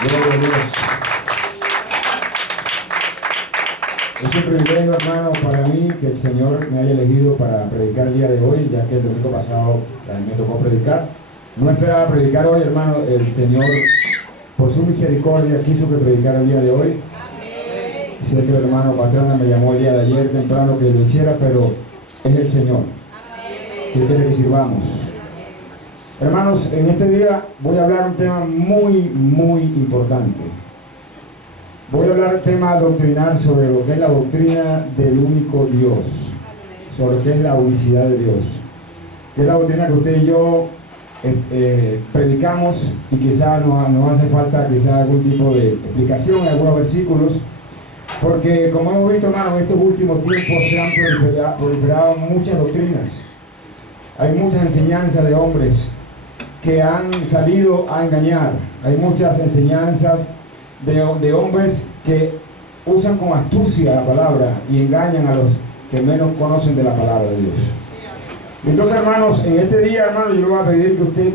Gloria a Dios. Es un privilegio, hermano, para mí que el Señor me haya elegido para predicar el día de hoy, ya que el domingo pasado me tocó predicar. No esperaba predicar hoy, hermano. El Señor, por su misericordia, quiso que predicara el día de hoy. Sé que el hermano Pastrana me llamó el día de ayer temprano que lo hiciera, pero es el Señor que quiere que sirvamos. Hermanos, en este día voy a hablar un tema muy importante. Voy a hablar del tema doctrinal sobre lo que es la doctrina del único Dios, sobre lo que es la unicidad de Dios, que es la doctrina que usted y yo predicamos, y quizás nos hace falta quizás algún tipo de explicación en algunos versículos, porque como hemos visto, hermano, en estos últimos tiempos se han proliferado muchas doctrinas. Hay muchas enseñanzas de hombres que han salido a engañar. Hay muchas enseñanzas de hombres que usan con astucia la palabra y engañan a los que menos conocen de la palabra de Dios. Entonces, hermanos, en este día, hermano, yo le voy a pedir que usted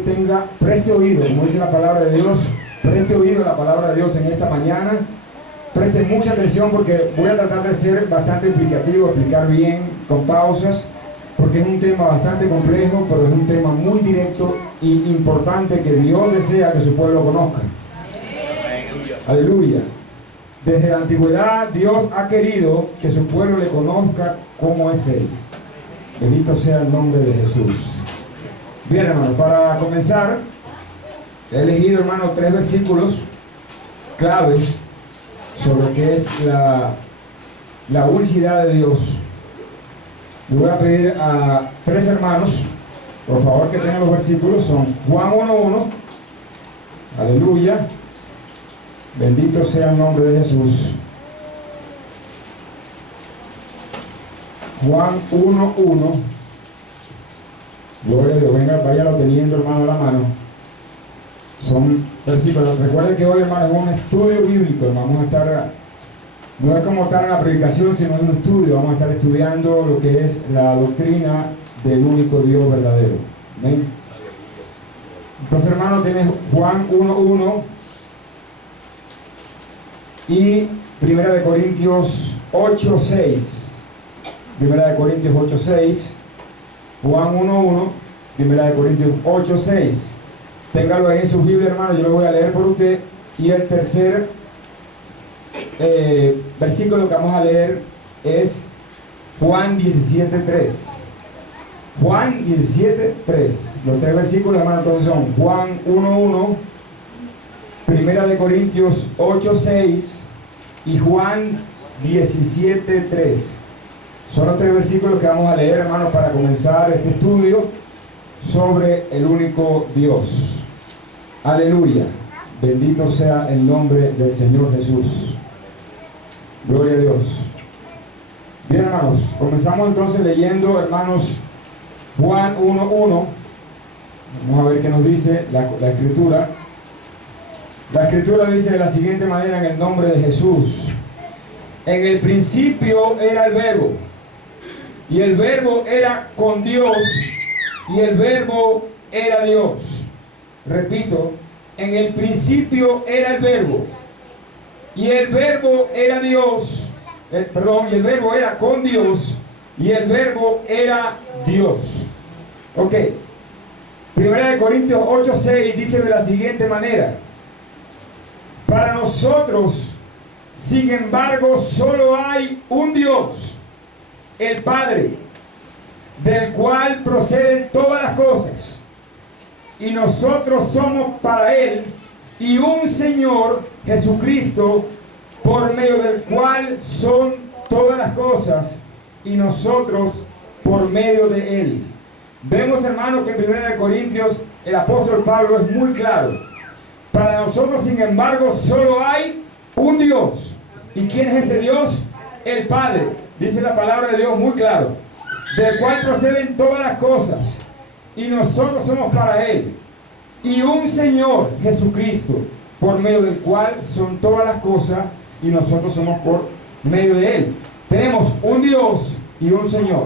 preste oído, como dice la palabra de Dios, preste oído a la palabra de Dios en esta mañana. Preste mucha atención, porque voy a tratar de ser bastante explicativo, explicar bien, con pausas, porque es un tema bastante complejo, pero es un tema muy directo y importante que Dios desea que su pueblo conozca. Aleluya. Desde la antigüedad Dios ha querido que su pueblo le conozca como es Él. Bendito sea el nombre de Jesús. Bien, hermanos, para comenzar, he elegido, hermano, 3 versículos claves sobre lo que es la unicidad de Dios. Le voy a pedir a 3 hermanos, por favor, que tengan los versículos. Son Juan 1:1. Aleluya. Bendito sea el nombre de Jesús. Juan 1:1. Gloria a Dios. Venga, váyalo teniendo, hermano, a la mano. Son versículos. Recuerden que hoy, hermano, es un estudio bíblico. Vamos a estar, no es como estar en la predicación, sino en un estudio. Vamos a estar estudiando lo que es la doctrina del único Dios verdadero. ¿Amén? Entonces, hermano, tienes Juan 1:1 y 1 Corintios 8:6. 1 Corintios 8:6. Juan 1:1, 1 Corintios 8:6. Téngalo ahí en su Biblia, hermano. Yo lo voy a leer por usted. Y el tercer versículo que vamos a leer es Juan 17:3. Juan 17:3. Los 3 versículos, hermano, entonces son Juan 1:1, 1 Corintios 8:6 y Juan 17:3. Son los 3 versículos que vamos a leer, hermano, para comenzar este estudio sobre el único Dios. Aleluya. Bendito sea el nombre del Señor Jesús. Gloria a Dios. Bien, hermanos, comenzamos entonces leyendo, hermanos, Juan 1:1. Vamos a ver qué nos dice la Escritura. La Escritura dice de la siguiente manera, en el nombre de Jesús: en el principio era el Verbo, y el Verbo era con Dios, y el Verbo era Dios. Repito, en el principio era el Verbo, y el Verbo era Dios, y el Verbo era con Dios, y el Verbo era Dios. Ok. 1 Corintios 8:6 dice de la siguiente manera: para nosotros, sin embargo, solo hay un Dios, el Padre, del cual proceden todas las cosas, y nosotros somos para Él, y un Señor, Jesucristo, por medio del cual son todas las cosas, y nosotros por medio de Él. Vemos, hermano, que en 1 Corintios el apóstol Pablo es muy claro. Para nosotros, sin embargo, solo hay un Dios. ¿Y quién es ese Dios? El Padre. Dice la palabra de Dios muy claro: del cual proceden todas las cosas, y nosotros somos para Él, y un Señor, Jesucristo, por medio del cual son todas las cosas, y nosotros somos por medio de Él. Tenemos un Dios y un Señor.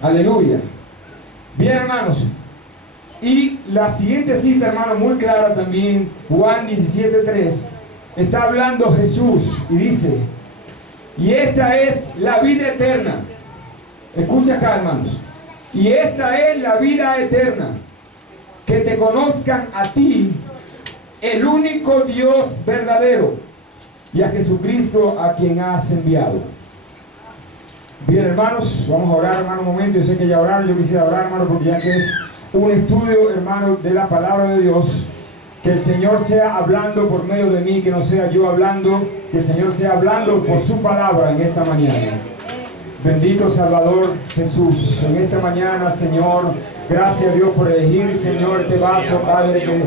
Aleluya. Bien, hermanos, Y la siguiente cita, hermano, muy clara también, Juan 17:3, está hablando Jesús y dice, y esta es la vida eterna. Escucha acá, hermanos. Y esta es la vida eterna, que te conozcan a ti, el único Dios verdadero, y a Jesucristo a quien has enviado. Bien, hermanos, vamos a orar, hermano, un momento. Yo sé que ya oraron, yo quisiera orar, hermano, porque ya que es un estudio, hermano, de la palabra de Dios, que el Señor sea hablando por medio de mí, que no sea yo hablando, que el Señor sea hablando por su palabra en esta mañana. Bendito Salvador Jesús, en esta mañana, Señor, gracias a Dios por elegir, Señor, este vaso, Padre, que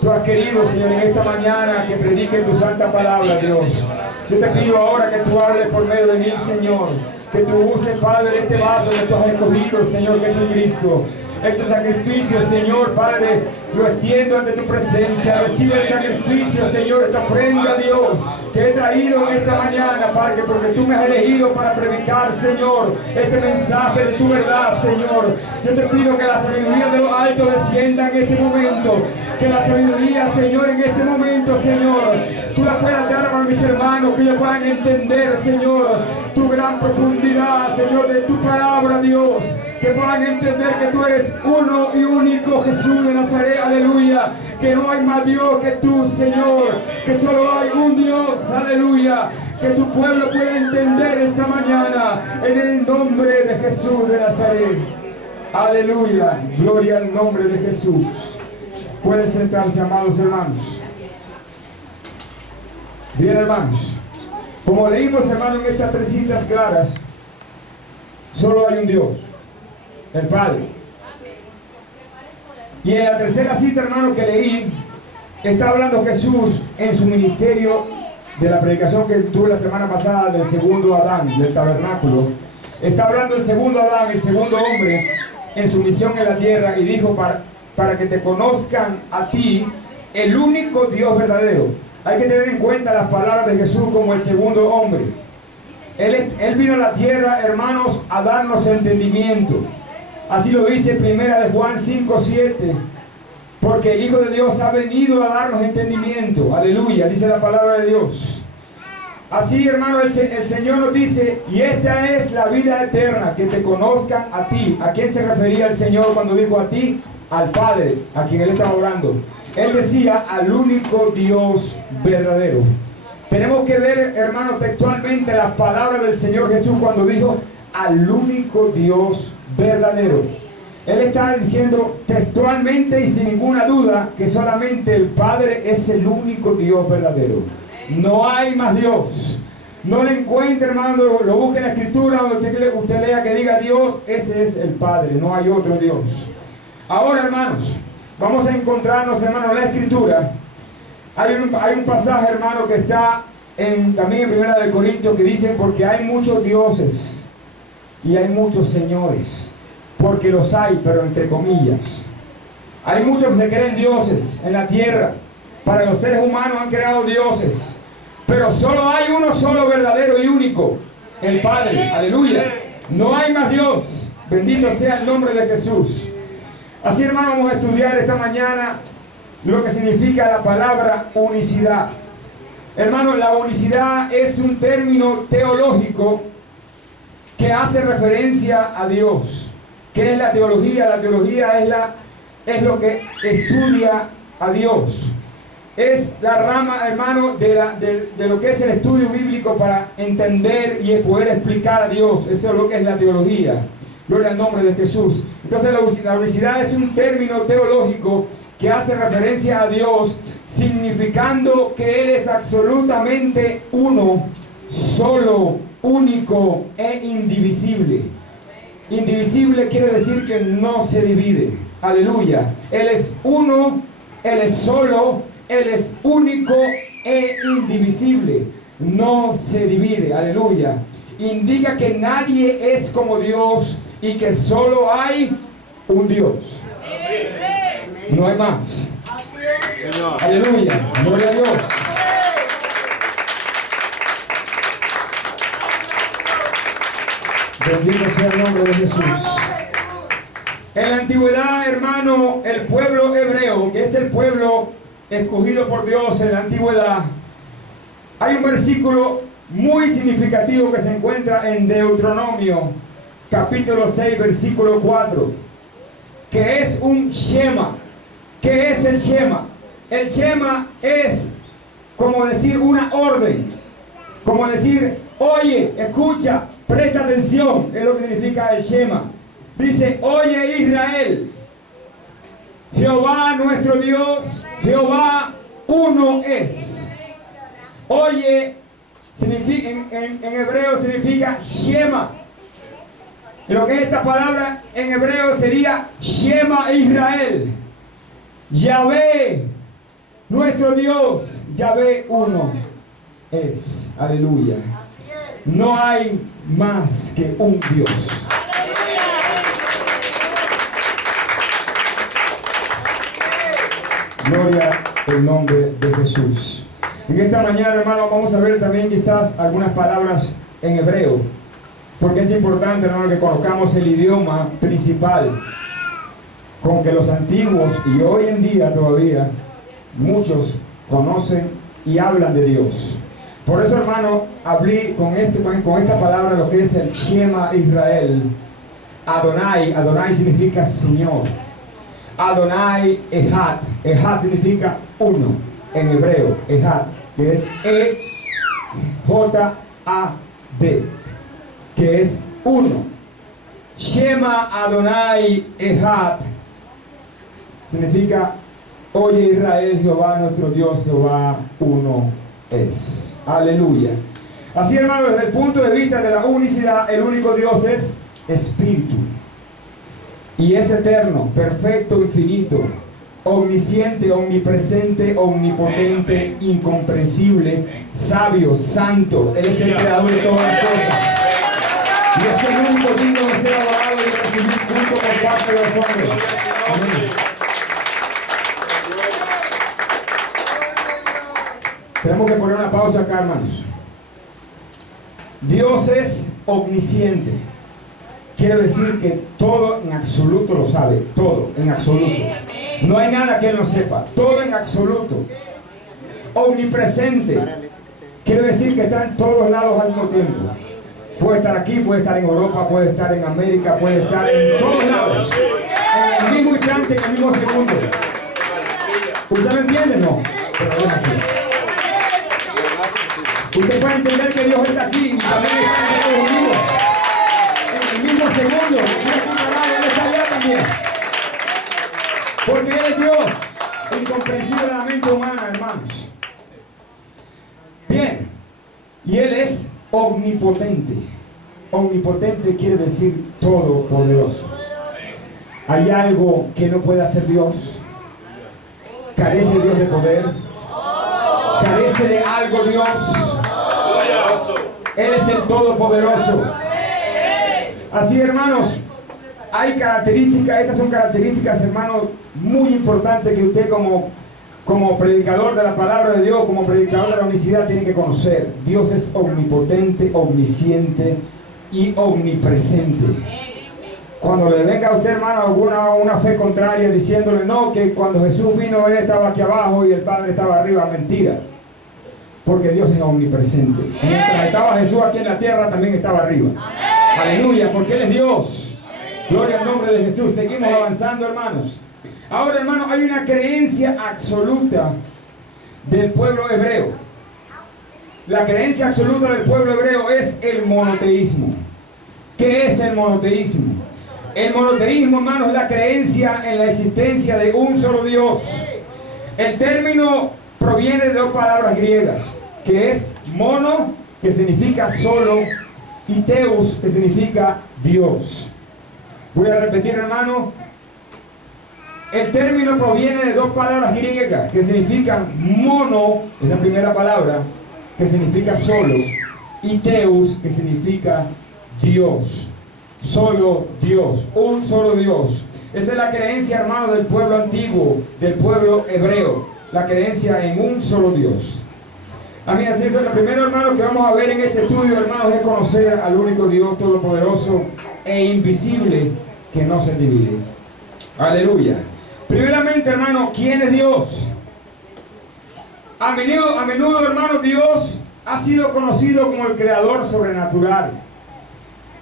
tú has querido, Señor, en esta mañana que predique tu santa palabra, Dios. Yo te pido ahora que tú hables por medio de mí, Señor, que tú uses, Padre, este vaso que tú has escogido, Señor Jesucristo. Este sacrificio, Señor, Padre, lo extiendo ante tu presencia. Recibe el sacrificio, Señor, esta ofrenda, Dios, que he traído en esta mañana, Padre, porque tú me has elegido para predicar, Señor, este mensaje de tu verdad, Señor. Yo te pido que la sabiduría de lo alto descienda en este momento. Que la sabiduría, Señor, en este momento, Señor, tú la puedas dar a mis hermanos, que ellos puedan entender, Señor, tu gran profundidad, Señor, de tu palabra, Dios. Que puedan entender que tú eres uno y único, Jesús de Nazaret, aleluya. Que no hay más Dios que tú, Señor. Que solo hay un Dios, aleluya. Que tu pueblo pueda entender esta mañana en el nombre de Jesús de Nazaret. Aleluya. Gloria al nombre de Jesús. Pueden sentarse, amados hermanos. Bien, hermanos. Como leímos, hermanos, en estas tres citas claras, solo hay un Dios, el Padre. Y en la tercera cita, hermano, que leí, está hablando Jesús en su ministerio de la predicación que tuve la semana pasada del segundo Adán, del tabernáculo. Está hablando el segundo Adán, el segundo hombre, en su misión en la tierra, y dijo, para que te conozcan a ti, el único Dios verdadero. Hay que tener en cuenta las palabras de Jesús como el segundo hombre. Él vino a la tierra, hermanos, a darnos entendimiento. Así lo dice primera de Juan 5:7. Porque el Hijo de Dios ha venido a darnos entendimiento. Aleluya, dice la palabra de Dios. Así, hermano, el Señor nos dice, y esta es la vida eterna, que te conozcan a ti. ¿A quién se refería el Señor cuando dijo a ti? Al Padre, a quien Él estaba orando. Él decía, al único Dios verdadero. Tenemos que ver, hermano, textualmente las palabras del Señor Jesús cuando dijo, al único Dios verdadero. Él está diciendo textualmente y sin ninguna duda que solamente el Padre es el único Dios verdadero. No hay más Dios. No le encuentre, hermano, lo busque en la Escritura, donde usted lea que diga Dios, ese es el Padre, no hay otro Dios. Ahora, hermanos, vamos a encontrarnos, hermano, en la Escritura. Hay un pasaje, hermano, que está también en 1 Corintios, que dice, porque hay muchos dioses y hay muchos señores, porque los hay, pero entre comillas. Hay muchos que se creen dioses en la tierra. Para los seres humanos han creado dioses, pero solo hay uno solo verdadero y único, el Padre. Aleluya. No hay más Dios. Bendito sea el nombre de Jesús. Así, hermano, vamos a estudiar esta mañana lo que significa la palabra unicidad. Hermano, la unicidad es un término teológico que hace referencia a Dios. ¿Qué es la teología? La teología es lo que estudia a Dios. Es la rama, hermano, de lo que es el estudio bíblico para entender y poder explicar a Dios. Eso es lo que es la teología. Gloria al nombre de Jesús. Entonces la unicidad es un término teológico que hace referencia a Dios, significando que Él es absolutamente uno, solo, único e indivisible. Indivisible quiere decir que no se divide. Aleluya. Él es uno, Él es solo, Él es único e indivisible. No se divide. Aleluya. Indica que nadie es como Dios y que solo hay un Dios. No hay más. Aleluya. Gloria a Dios. Bendito sea el nombre de Jesús. En la antigüedad, hermano, el pueblo hebreo, que es el pueblo escogido por Dios en la antigüedad, hay un versículo muy significativo que se encuentra en Deuteronomio, capítulo 6, versículo 4, que es un Shema. ¿Qué es el Shema? El Shema es como decir una orden, como decir, oye, escucha, presta atención, es lo que significa el Shema. Dice, oye Israel, Jehová nuestro Dios, Jehová uno es. Oye, significa, en hebreo significa Shema. Lo que es esta palabra en hebreo sería Shema Israel. Yahvé, nuestro Dios, Yahvé uno es. Aleluya. No hay más que un Dios. Gloria al nombre de Jesús. En esta mañana, hermano, vamos a ver también quizás algunas palabras en hebreo, porque es importante, hermano, que conozcamos el idioma principal con que los antiguos y hoy en día todavía muchos conocen y hablan de Dios. Por eso, hermano, hablé con esta palabra lo que es el Shema Israel. Adonai, Adonai significa Señor. Adonai Ejad, Ejad significa uno en hebreo, Ejad, que es E-J-A-D, que es uno. Shema Adonai Ejad significa, oye Israel, Jehová nuestro Dios, Jehová uno es. Aleluya. Así, hermano, desde el punto de vista de la unicidad, el único Dios es Espíritu. Y es eterno, perfecto, infinito, omnisciente, omnipresente, omnipotente, incomprensible, sabio, santo. Él es el creador de todas las cosas. Y es el único digno de ser adorado y de recibir culto por parte de los hombres. Amén. Tenemos que poner una pausa acá, hermanos. Dios es omnisciente. Quiere decir que todo en absoluto lo sabe, todo en absoluto. No hay nada que Él no sepa, todo en absoluto. Omnipresente, quiere decir que está en todos lados al mismo tiempo. Puede estar aquí, puede estar en Europa, puede estar en América, puede estar en todos lados. En el mismo instante, en el mismo segundo. ¿Usted lo entiende? No, pero es así. Usted puede entender que Dios está aquí y también está en Estados Unidos. Mismo segundo, Él está allá también, porque Él es Dios, incomprensible a la mente humana, hermanos. Bien, y Él es omnipotente. Omnipotente quiere decir todopoderoso. ¿Hay algo que no puede hacer Dios? ¿Carece Dios de poder? ¿Carece de algo Dios? Él es el todopoderoso. Así, hermanos, hay características, estas son características, hermanos, muy importantes que usted como predicador de la palabra de Dios, como predicador de la unicidad, tiene que conocer. Dios es omnipotente, omnisciente y omnipresente. Cuando le venga a usted, hermano, una fe contraria diciéndole no, que cuando Jesús vino Él estaba aquí abajo y el Padre estaba arriba, mentira. Porque Dios es omnipresente. Mientras estaba Jesús aquí en la tierra, también estaba arriba. Aleluya, porque Él es Dios. Gloria al nombre de Jesús. Seguimos avanzando, hermanos. Ahora, hermanos, hay una creencia absoluta del pueblo hebreo. La creencia absoluta del pueblo hebreo es el monoteísmo. ¿Qué es el monoteísmo? El monoteísmo, hermanos, es la creencia en la existencia de un solo Dios. El término proviene de dos palabras griegas, que es mono, que significa solo, y teos, que significa Dios. Voy a repetir, hermano. El término proviene de dos palabras griegas que significan mono, es la primera palabra, que significa solo, y teos, que significa Dios. Solo Dios, un solo Dios. Esa es la creencia, hermano, del pueblo antiguo, del pueblo hebreo. La creencia en un solo Dios. Amén. Así es, lo primero, hermano, que vamos a ver en este estudio, hermanos, es conocer al único Dios todopoderoso e invisible que no se divide. Aleluya. Primeramente, hermano, ¿quién es Dios? A menudo, hermano, Dios ha sido conocido como el creador sobrenatural,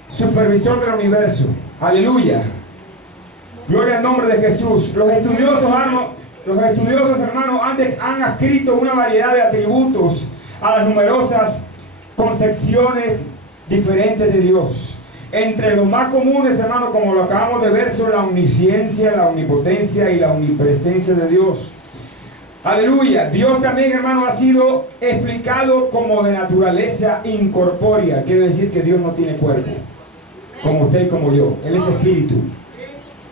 supervisor del universo. Aleluya. Gloria al nombre de Jesús. Los estudiosos, hermanos, han escrito una variedad de atributos a las numerosas concepciones diferentes de Dios. Entre los más comunes, hermanos, como lo acabamos de ver, son la omnisciencia, la omnipotencia y la omnipresencia de Dios. Aleluya. Dios también, hermano, ha sido explicado como de naturaleza incorpórea. Quiere decir que Dios no tiene cuerpo, como usted y como yo. Él es espíritu,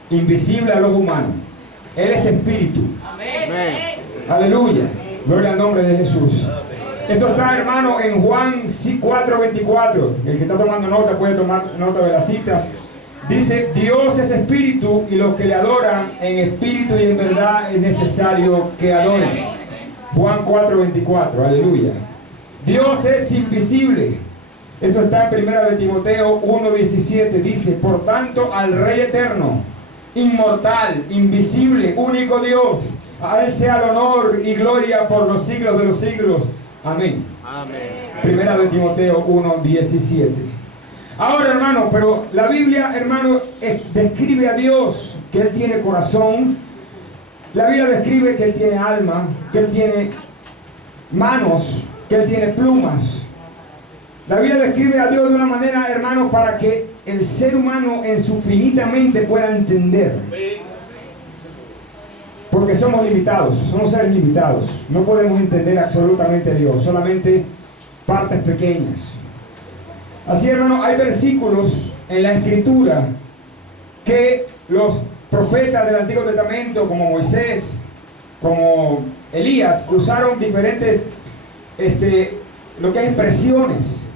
invisible a los humanos. Él es espíritu. Amén. Aleluya. Gloria al nombre de Jesús. Eso está, hermano, en Juan 4:24. El que está tomando nota puede tomar nota de las citas. Dice: Dios es espíritu, y los que le adoran en espíritu y en verdad es necesario que adoren. Juan 4:24. Aleluya. Dios es invisible. Eso está en 1 de Timoteo 1:17. Dice: por tanto, al Rey eterno, inmortal, invisible, único Dios, a Él sea el honor y gloria por los siglos de los siglos. Amén. Amén. 1 de Timoteo 1:17. Ahora, hermano, pero la Biblia, hermano, describe a Dios que Él tiene corazón. La Biblia describe que Él tiene alma, que Él tiene manos, que Él tiene plumas. La Biblia describe a Dios de una manera, hermano, para que el ser humano en su finita mente pueda entender. Porque somos limitados, somos seres limitados. No podemos entender absolutamente a Dios, solamente partes pequeñas. Así, hermano, hay versículos en la Escritura que los profetas del Antiguo Testamento, como Moisés, como Elías, usaron diferentes, lo que es expresiones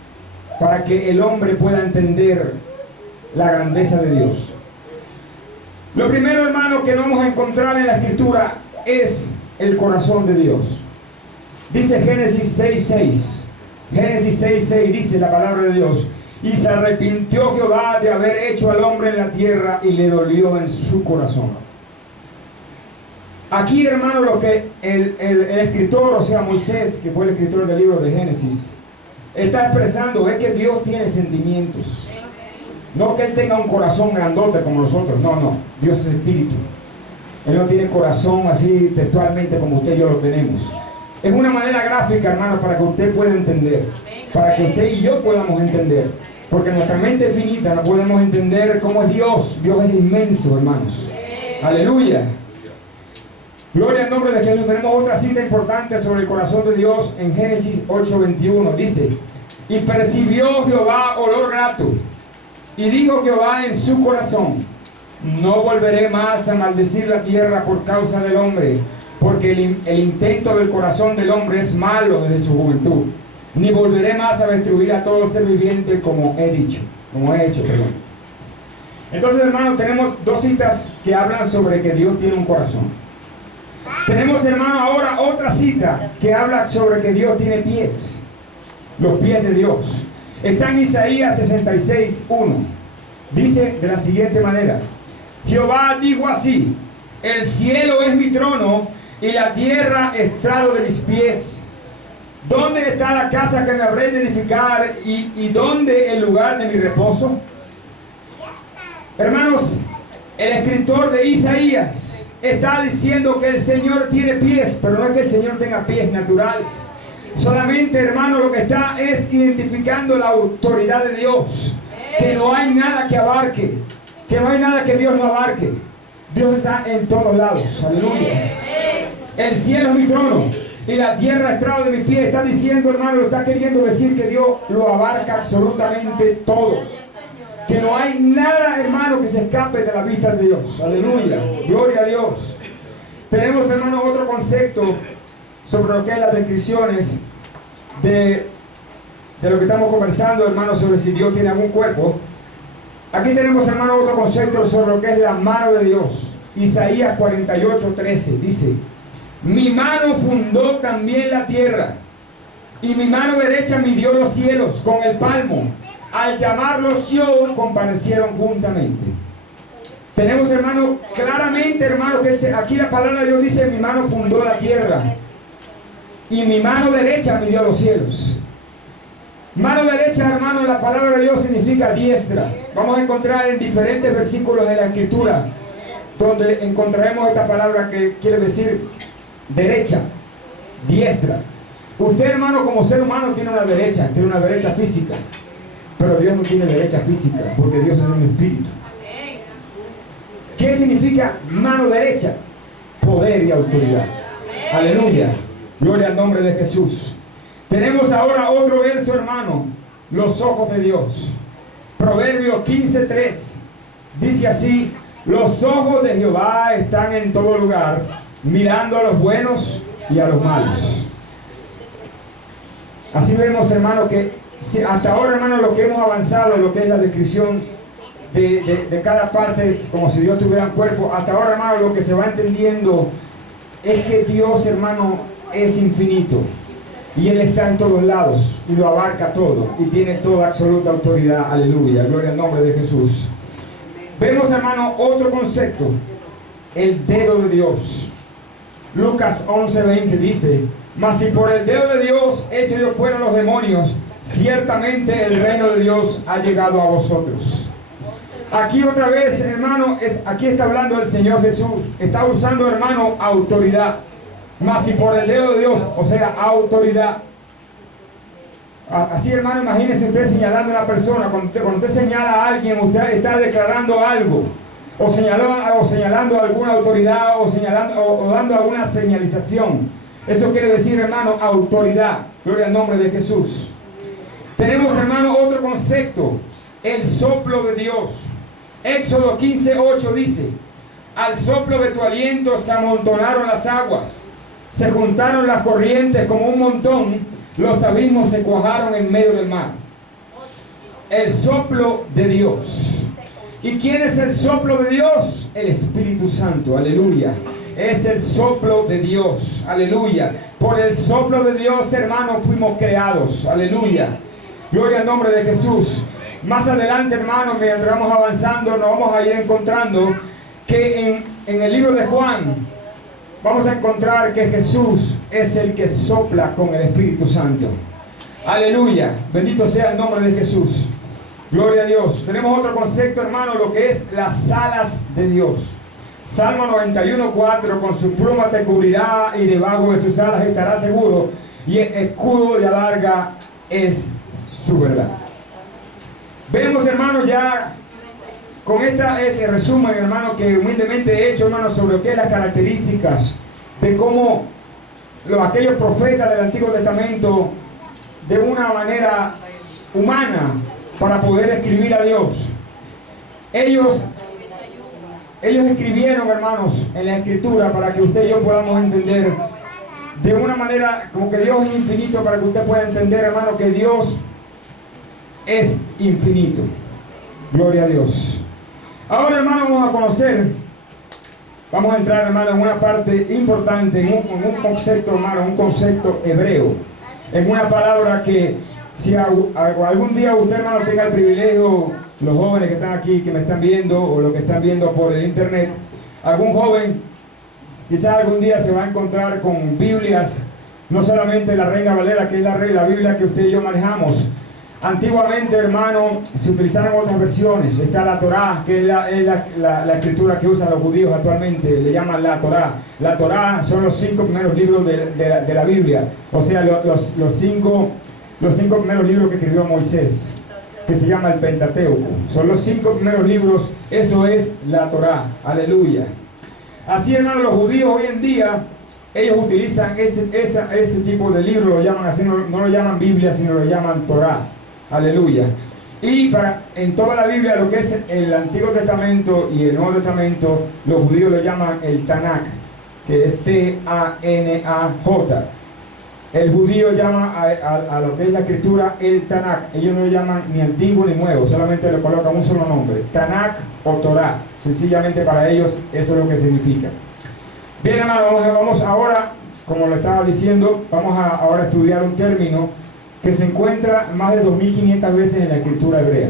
para que el hombre pueda entender la grandeza de Dios. Lo primero, hermano, que vamos a encontrar en la Escritura es el corazón de Dios. Dice Génesis 6:6. Génesis 6:6 dice la palabra de Dios: y se arrepintió Jehová de haber hecho al hombre en la tierra, y le dolió en su corazón. Aquí, hermano, lo que el escritor, o sea, Moisés, que fue el escritor del libro de Génesis, está expresando es que Dios tiene sentimientos. No que Él tenga un corazón grandote como nosotros. No. Dios es espíritu. Él no tiene corazón así textualmente como usted y yo lo tenemos. Es una manera gráfica, hermano, para que usted pueda entender. Para que usted y yo podamos entender. Porque en nuestra mente finita no podemos entender cómo es Dios. Dios es inmenso, hermanos. Aleluya. Gloria al nombre de Jesús. Tenemos otra cita importante sobre el corazón de Dios en Génesis 8:21. Dice: y percibió Jehová olor grato. Y dijo Jehová en su corazón: no volveré más a maldecir la tierra por causa del hombre, porque el intento del corazón del hombre es malo desde su juventud. Ni volveré más a destruir a todo ser viviente como he hecho, perdón. Entonces, hermanos, tenemos dos citas que hablan sobre que Dios tiene un corazón. Tenemos, hermano, ahora otra cita que habla sobre que Dios tiene pies. Los pies de Dios. Está en Isaías 66:1. Dice de la siguiente manera: Jehová dijo así: el cielo es mi trono y la tierra estrado de mis pies. ¿Dónde está la casa que me habré de edificar y dónde el lugar de mi reposo? Hermanos, el escritor de Isaías está diciendo que el Señor tiene pies, pero no es que el Señor tenga pies naturales. Solamente, hermano, lo que está es identificando la autoridad de Dios. Que no hay nada que abarque, que no hay nada que Dios no abarque. Dios está en todos lados. Aleluya. El cielo es mi trono y la tierra estrado de mis pies. Está diciendo, hermano, lo está queriendo decir que Dios lo abarca absolutamente todo. Que no hay nada, hermano, que se escape de la vista de Dios. Aleluya. Gloria a Dios. Tenemos, hermano, otro concepto sobre lo que es las descripciones de lo que estamos conversando, hermano, sobre si Dios tiene algún cuerpo. Aquí tenemos, hermano, otro concepto sobre lo que es la mano de Dios. Isaías 48:13 dice: mi mano fundó también la tierra, y mi mano derecha midió los cielos con el palmo. Al llamarlos yo, comparecieron juntamente. Tenemos, hermano, claramente, hermano, que aquí la palabra de Dios dice: mi mano fundó la tierra y mi mano derecha midió los cielos. Mano derecha, hermano, la palabra de Dios significa diestra. Vamos a encontrar en diferentes versículos de la Escritura donde encontraremos esta palabra que quiere decir derecha, diestra. Usted, hermano, como ser humano tiene una derecha física, pero Dios no tiene derecha física, porque Dios es un espíritu. ¿Qué significa mano derecha? Poder y autoridad. Aleluya. Gloria al nombre de Jesús. Tenemos ahora otro verso, hermano. Los ojos de Dios. Proverbios 15:3. Dice así: los ojos de Jehová están en todo lugar, mirando a los buenos y a los malos. Así vemos, hermano, que hasta ahora, hermano, lo que hemos avanzado, lo que es la descripción de cada parte, es como si Dios tuviera un cuerpo. Hasta ahora, hermano, lo que se va entendiendo es que Dios, hermano, es infinito. Y Él está en todos lados y lo abarca todo y tiene toda absoluta autoridad. Aleluya, gloria al nombre de Jesús. Vemos, hermano, otro concepto: el dedo de Dios. Lucas 11:20 dice: mas si por el dedo de Dios echo yo fuera los demonios, ciertamente el reino de Dios ha llegado a vosotros. Aquí otra vez, hermano, aquí está hablando el Señor Jesús. Está usando, hermano, autoridad. Mas si por el dedo de Dios, o sea, autoridad. Así, hermano, imagínese usted señalando a una persona. Cuando usted señala a alguien, usted está declarando algo, o señalando a alguna autoridad, o dando alguna señalización. Eso quiere decir, hermano, autoridad. Gloria al nombre de Jesús. Tenemos, hermano, otro concepto: el soplo de Dios. Éxodo 15:8 dice: al soplo de tu aliento se amontonaron las aguas, se juntaron las corrientes como un montón, los abismos se cuajaron en medio del mar. El soplo de Dios. ¿Y quién es el soplo de Dios? El Espíritu Santo. Aleluya. Es el soplo de Dios. Aleluya. Por el soplo de Dios, hermano, fuimos creados. Aleluya. Gloria al nombre de Jesús. Más adelante, hermano, mientras vamos avanzando, nos vamos a ir encontrando que en el libro de Juan vamos a encontrar que Jesús es el que sopla con el Espíritu Santo. Aleluya. Bendito sea el nombre de Jesús. Gloria a Dios. Tenemos otro concepto, hermano, lo que es las alas de Dios. Salmo 91:4: con su pluma te cubrirá y debajo de sus alas estará seguro, y el escudo de alarga es su verdad. Vemos, hermano, ya con este resumen, hermano, que humildemente he hecho, hermano, sobre lo que es las características de cómo aquellos profetas del Antiguo Testamento, de una manera humana, para poder escribir a Dios, ellos escribieron, hermanos, en la Escritura para que usted y yo podamos entender de una manera como que Dios es infinito, para que usted pueda entender, hermano, que Dios es infinito. Gloria a Dios. Ahora, hermano, vamos a entrar, hermano, en una parte importante, en un concepto, hermano, un concepto hebreo, en una palabra que si algún día usted, hermano, tenga el privilegio, los jóvenes que están aquí, que me están viendo, o los que están viendo por el internet, algún joven quizás algún día se va a encontrar con Biblias, no solamente la Reina Valera, que es la Biblia que usted y yo manejamos. Antiguamente, hermano, se utilizaron otras versiones. Está la Torá, que es la escritura que usan los judíos actualmente, le llaman la Torá. La Torá son los 5 primeros libros de la Biblia, o sea, los cinco primeros libros que escribió Moisés, que se llama el Pentateuco. Son los 5 primeros libros, eso es la Torá. Aleluya. Así, hermano, los judíos hoy en día, ellos utilizan ese tipo de libro, lo llaman así, no lo llaman Biblia, sino lo llaman Torá. Aleluya. Y en toda la Biblia, lo que es el Antiguo Testamento y el Nuevo Testamento, los judíos lo llaman el Tanakh, que es T-A-N-A-J. El judío llama a lo que es la escritura el Tanakh. Ellos no lo llaman ni antiguo ni nuevo, solamente le colocan un solo nombre: Tanakh o Torah. Sencillamente para ellos eso es lo que significa. Bien, hermano, vamos ahora, como lo estaba diciendo, vamos ahora a estudiar un término que se encuentra más de 2500 veces en la escritura hebrea.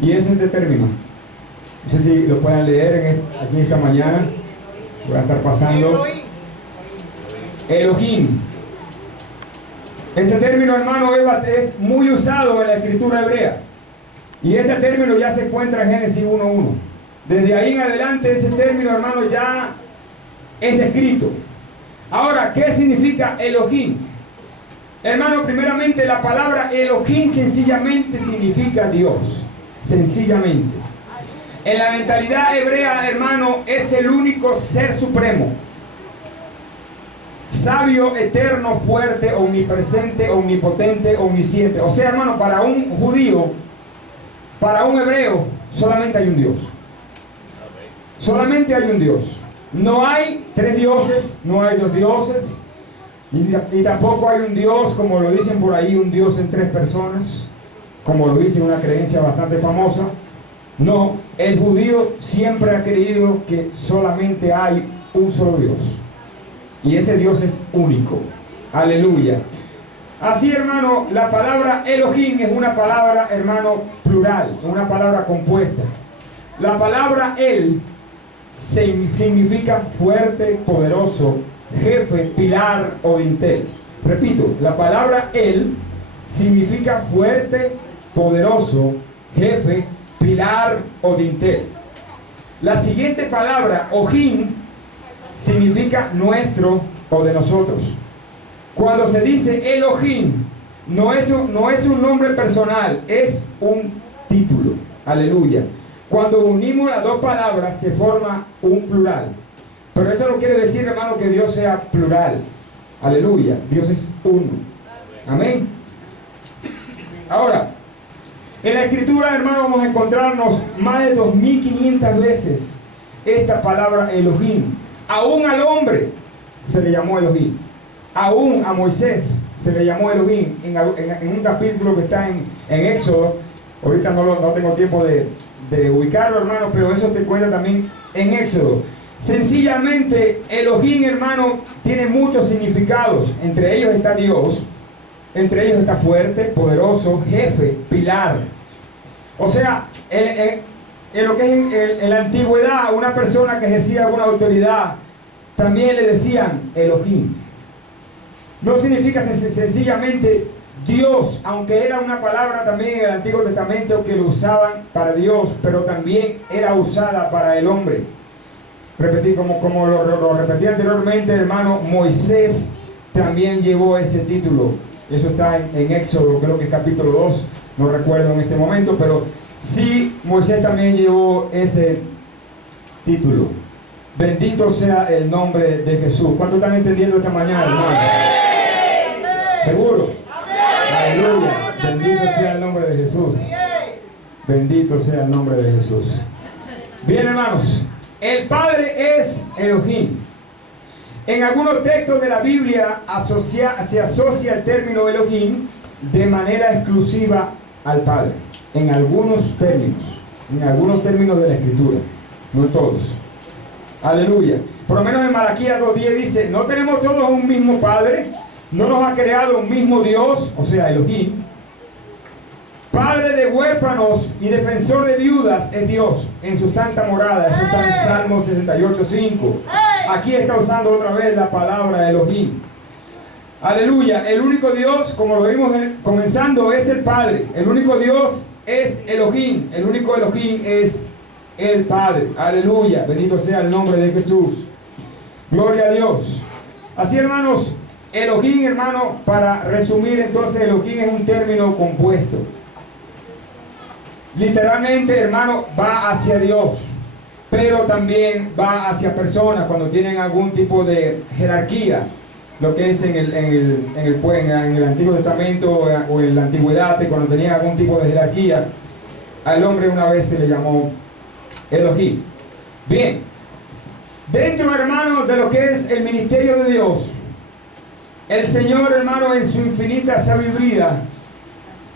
Y es este término: No sé si lo puedan leer aquí esta mañana. Voy a estar pasando. Elohim. Este término, hermano, es muy usado en la escritura hebrea. Y este término ya se encuentra en Génesis 1:1. Desde ahí en adelante ese término, hermano, ya es descrito. Ahora, ¿qué significa Elohim? Hermano, primeramente la palabra Elohim sencillamente significa Dios. Sencillamente. En la mentalidad hebrea, hermano, es el único ser supremo. Sabio, eterno, fuerte, omnipresente, omnipotente, omnisciente. O sea, hermano, para un judío, para un hebreo, solamente hay un Dios. Solamente hay un Dios. No hay tres dioses, no hay dos dioses. Y tampoco hay un Dios, como lo dicen por ahí, un Dios en tres personas. Como lo dice una creencia bastante famosa. No, el judío siempre ha creído que solamente hay un solo Dios. Y ese Dios es único. Aleluya. Así, hermano, la palabra Elohim es una palabra, hermano, plural, una palabra compuesta. La palabra El significa fuerte, poderoso, jefe, pilar o dintel. Repito, la palabra El significa fuerte, poderoso, jefe, pilar o dintel. La siguiente palabra, Ojim, significa nuestro o de nosotros. Cuando se dice Elohim, no es un nombre personal, es un título. Aleluya. Cuando unimos las dos palabras se forma un plural. Pero eso no quiere decir, hermano, que Dios sea plural. Aleluya. Dios es uno. Amén. Ahora, en la escritura, hermano, vamos a encontrarnos más de 2500 veces esta palabra Elohim. Aún al hombre se le llamó Elohim. Aún a Moisés se le llamó Elohim. En un capítulo que está en Éxodo. Ahorita no tengo tiempo de ubicarlo, hermano, pero eso te cuenta también en Éxodo. Sencillamente, Elohim, hermano, tiene muchos significados. Entre ellos está Dios. Entre ellos está fuerte, poderoso, jefe, pilar. O sea, en lo que es en la antigüedad, una persona que ejercía alguna autoridad, también le decían Elohim. No significa sencillamente Dios, aunque era una palabra también en el Antiguo Testamento que lo usaban para Dios, pero también era usada para el hombre. Repetí, como lo repetí anteriormente, hermano, Moisés también llevó ese título. Eso está en Éxodo, creo que es capítulo 2, no recuerdo en este momento, pero sí, Moisés también llevó ese título. Bendito sea el nombre de Jesús. ¿Cuántos están entendiendo esta mañana, hermanos? ¿Seguro? Aleluya. Bendito sea el nombre de Jesús. Bendito sea el nombre de Jesús. Bien, hermanos, el Padre es Elohim. En algunos textos de la Biblia se asocia el término Elohim de manera exclusiva al Padre. En algunos términos de la Escritura, no en todos. Aleluya. Por lo menos en Malaquías 2:10 dice: no tenemos todos un mismo Padre, no nos ha creado un mismo Dios, o sea, Elohim. Padre de huérfanos y defensor de viudas es Dios en su santa morada. Eso está en Salmo 68:5. Aquí está usando otra vez la palabra Elohim. Aleluya. El único Dios, como lo vimos comenzando, es el Padre. El único Dios es Elohim. El único Elohim es el Padre. Aleluya. Bendito sea el nombre de Jesús. Gloria a Dios. Así, hermanos, Elohim, hermano, para resumir entonces, Elohim es un término compuesto. Literalmente, hermano, va hacia Dios, pero también va hacia personas cuando tienen algún tipo de jerarquía, lo que es en el Antiguo Testamento o en la Antigüedad, cuando tenían algún tipo de jerarquía, al hombre una vez se le llamó Elohim. Bien, dentro, hermanos, de lo que es el ministerio de Dios, el Señor, hermano, en su infinita sabiduría,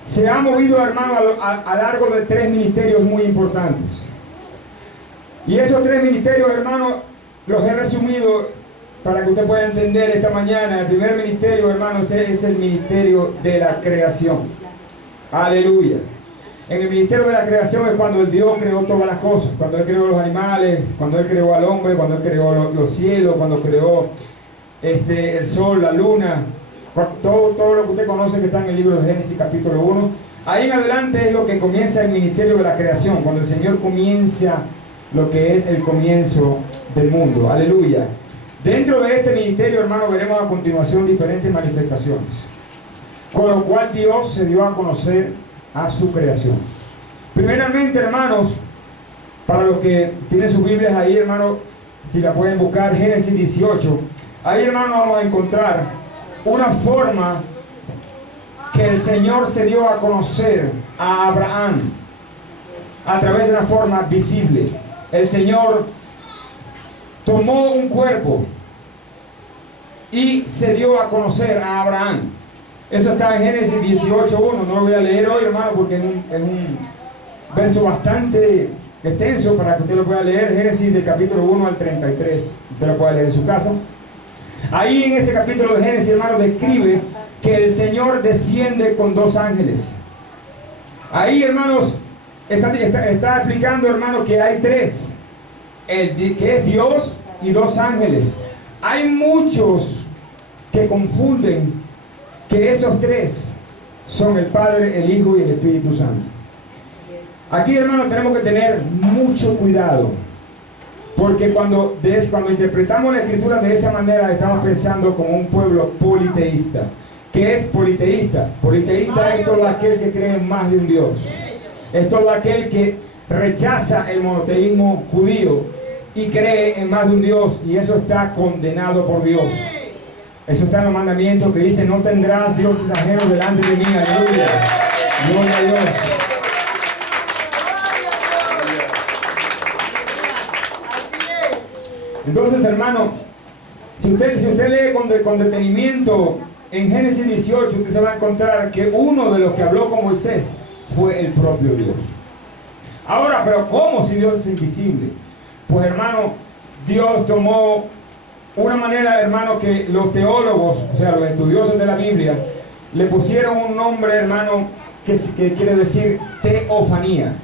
se ha movido, hermano, a largo de 3 ministerios muy importantes. Y esos 3 ministerios, hermano, los he resumido para que usted pueda entender esta mañana. El primer ministerio, hermano, es el ministerio de la creación. Aleluya. En el ministerio de la creación es cuando el Dios creó todas las cosas, cuando Él creó los animales, cuando Él creó al hombre, cuando Él creó los cielos, cuando creó el sol, la luna, todo lo que usted conoce que está en el libro de Génesis capítulo 1. Ahí en adelante es lo que comienza el ministerio de la creación, cuando el Señor comienza lo que es el comienzo del mundo. Aleluya. Dentro de este ministerio, hermano, veremos a continuación diferentes manifestaciones, con lo cual Dios se dio a conocer a su creación. Primeramente, hermanos, para los que tienen sus Biblias ahí, hermano, si la pueden buscar, Génesis 18, ahí, hermano, vamos a encontrar una forma que el Señor se dio a conocer a Abraham a través de una forma visible. El Señor tomó un cuerpo y se dio a conocer a Abraham. Eso está en Génesis 18:1. No lo voy a leer hoy, hermano, porque es un verso bastante extenso para que usted lo pueda leer. Génesis del capítulo 1 al 33. Usted lo puede leer en su casa. Ahí en ese capítulo de Génesis, hermano, describe que el Señor desciende con dos ángeles. Ahí, hermanos, está explicando, hermano, que hay tres, que es Dios y dos ángeles. Hay muchos que confunden que esos tres son el Padre, el Hijo y el Espíritu Santo. Aquí, hermano, tenemos que tener mucho cuidado, porque cuando interpretamos la Escritura de esa manera, estamos pensando como un pueblo politeísta. ¿Qué es politeísta? Politeísta es todo aquel que cree en más de un Dios. Es todo aquel que rechaza el monoteísmo judío y cree en más de un Dios, y eso está condenado por Dios. Eso está en los mandamientos que dice: no tendrás dioses ajenos delante de mí. Aleluya. Gloria a Dios. Entonces, hermano, si usted lee con detenimiento en Génesis 18, usted se va a encontrar que uno de los que habló con Moisés fue el propio Dios. Ahora, pero ¿cómo si Dios es invisible? Pues, hermano, Dios tomó una manera, hermano, que los teólogos, o sea, los estudiosos de la Biblia, le pusieron un nombre, hermano, que quiere decir teofanía.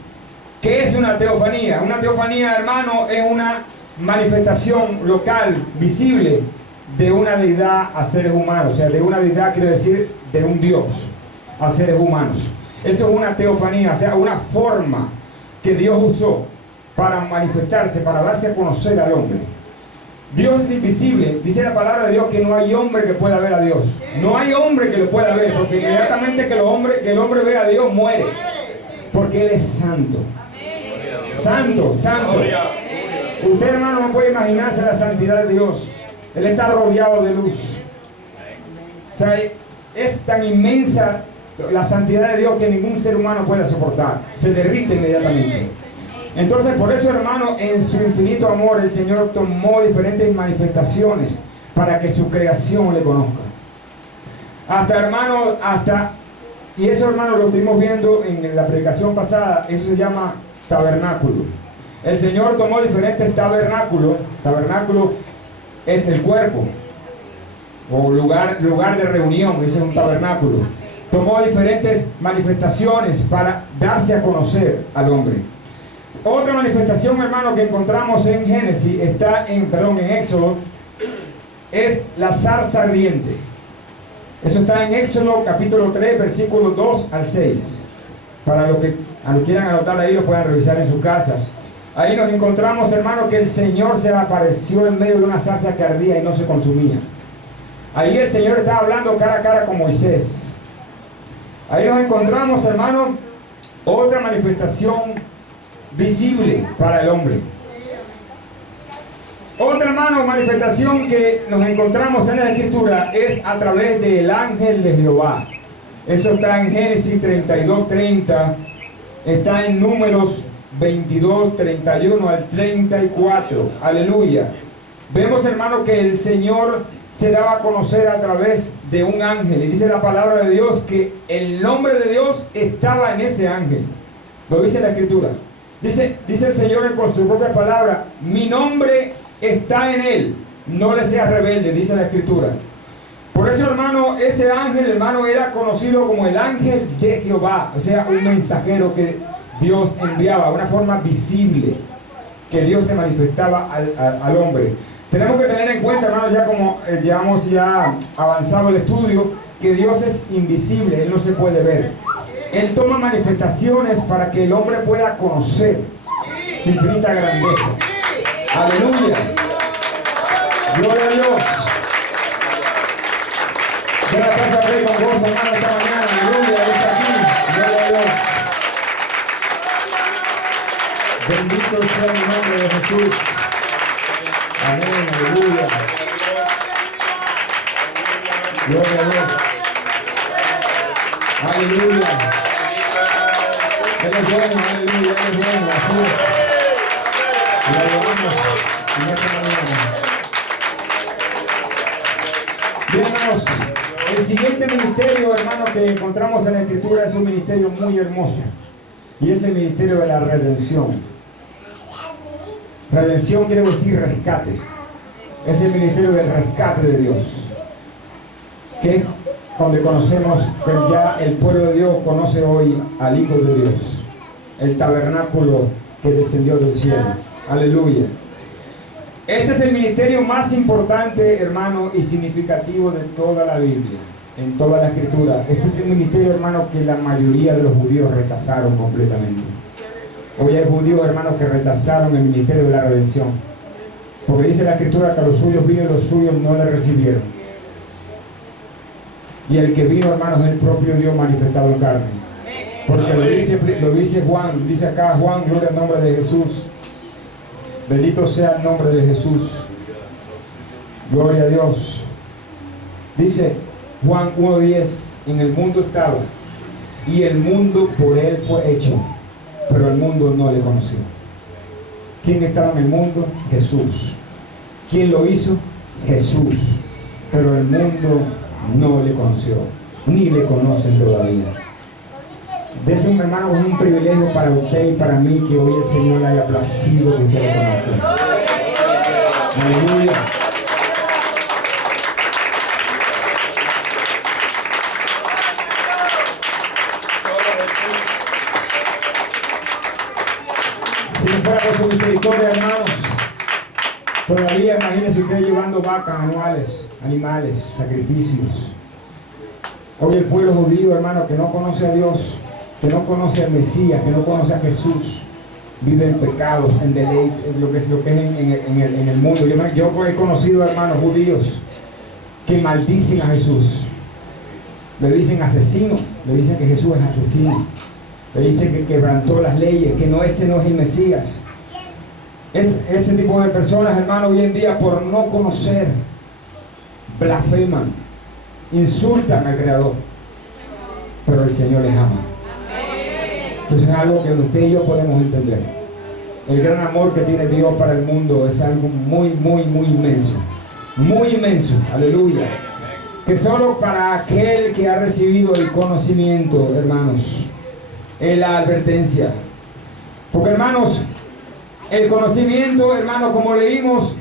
¿Qué es una teofanía? Una teofanía, hermano, es una manifestación local, visible, de una deidad a seres humanos. O sea, de una deidad quiere decir de un Dios a seres humanos. Eso es una teofanía, o sea, una forma que Dios usó para manifestarse, para darse a conocer al hombre. Dios es invisible. Dice la palabra de Dios que no hay hombre que pueda ver a Dios. No hay hombre que lo pueda ver, porque inmediatamente que el hombre ve a Dios, muere. Porque Él es santo. Santo, santo. Usted, hermano, no puede imaginarse la santidad de Dios. Él está rodeado de luz. O sea, es tan inmensa la santidad de Dios que ningún ser humano puede soportar. Se derrite inmediatamente. Entonces, por eso, hermano, en su infinito amor, el Señor tomó diferentes manifestaciones para que su creación le conozca. Y eso, hermano, lo estuvimos viendo en la predicación pasada. Eso se llama tabernáculo. El Señor tomó diferentes tabernáculos. Tabernáculo es el cuerpo, o lugar de reunión. Ese es un tabernáculo. Tomó diferentes manifestaciones para darse a conocer al hombre. Otra manifestación, hermano, que encontramos en Génesis, en Éxodo, es la zarza ardiente. Eso está en Éxodo capítulo 3, versículos 2 al 6. Para los que quieran anotar ahí, lo puedan revisar en sus casas. Ahí nos encontramos, hermano, que el Señor se apareció en medio de una zarza que ardía y no se consumía. Ahí el Señor estaba hablando cara a cara con Moisés. Ahí nos encontramos, hermano, otra manifestación visible para el hombre. Otra, hermano, manifestación que nos encontramos en la Escritura es a través del ángel de Jehová. Eso está en Génesis 32:30, está en Números 22, 31 al 34. Aleluya. Vemos, hermano, que el Señor se daba a conocer a través de un ángel. Y dice la palabra de Dios que el nombre de Dios estaba en ese ángel. Lo dice la Escritura. Dice el Señor con su propia palabra: mi nombre está en él, no le seas rebelde, dice la Escritura. Por eso, hermano, ese ángel, hermano, era conocido como el ángel de Jehová. O sea, un mensajero que Dios enviaba, una forma visible, que Dios se manifestaba al hombre. Tenemos que tener en cuenta, hermano, ya como llevamos ya avanzado el estudio, que Dios es invisible, Él no se puede ver. Él toma manifestaciones para que el hombre pueda conocer su infinita grandeza. Aleluya. Gloria a Dios. Yo la paso a Rey con gozo, hermano, esta mañana. Aleluya, Él está aquí. Gloria a Dios. Bendito sea el nombre de Jesús. Amén, aleluya. Gloria a Dios. Aleluya. Él es bueno, aleluya, Él es bueno, así es. Y lo adoramos en esta mañana. Bien, hermanos, el siguiente ministerio, hermano, que encontramos en la Escritura es un ministerio muy hermoso. Y es el ministerio de la redención. Redención quiere decir rescate. Es el ministerio del rescate de Dios. Que es donde conocemos que ya el pueblo de Dios conoce hoy al Hijo de Dios. El tabernáculo que descendió del cielo. Aleluya. Este es el ministerio más importante, hermano, y significativo de toda la Biblia. En toda la Escritura. Este es el ministerio, hermano, que la mayoría de los judíos rechazaron completamente. Hoy hay judíos, hermanos, que rechazaron el ministerio de la redención. Porque dice la Escritura que a los suyos vino y los suyos no le recibieron. Y el que vino, hermanos, es el propio Dios manifestado en carne. Porque lo dice Juan, dice acá Juan, gloria al nombre de Jesús. Bendito sea el nombre de Jesús. Gloria a Dios. Dice Juan 1:10, en el mundo estaba, y el mundo por él fue hecho, pero el mundo no le conoció. ¿Quién estaba en el mundo? Jesús. ¿Quién lo hizo? Jesús. Pero el mundo no le conoció, ni le conocen todavía. Dese, hermano, un privilegio para usted y para mí que hoy el Señor le haya placido que usted lo conozca. Aleluya. Si no fuera por su misericordia, hermanos, todavía imagínense usted llevando vacas anuales, animales, sacrificios. Hoy el pueblo judío, hermano, que no conoce a Dios, que no conoce al Mesías, que no conoce a Jesús, vive en pecados, en deleite, lo que es en el mundo. Yo he conocido, hermanos, judíos que maldicen a Jesús. Le dicen asesino, le dicen que Jesús es asesino. Le dicen que quebrantó las leyes, que ese no es el Mesías. Ese tipo de personas, hermano, hoy en día por no conocer, blasfeman, insultan al Creador. Pero el Señor les ama. Entonces es algo que usted y yo podemos entender. El gran amor que tiene Dios para el mundo es algo muy, muy, muy inmenso. Muy inmenso, aleluya. Que solo para aquel que ha recibido el conocimiento, hermanos, es la advertencia. Porque, hermanos, el conocimiento, hermanos, como leímos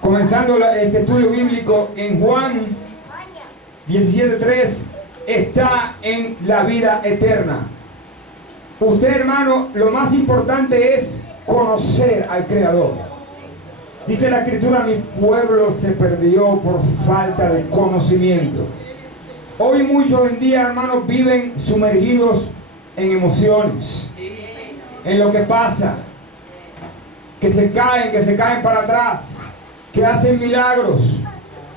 comenzando este estudio bíblico en Juan 17:3, está en la vida eterna. Usted, hermano, lo más importante es conocer al Creador. Dice la Escritura, mi pueblo se perdió por falta de conocimiento. Hoy muchos en día, hermanos, viven sumergidos en emociones, en lo que pasa, que se caen para atrás, que hacen milagros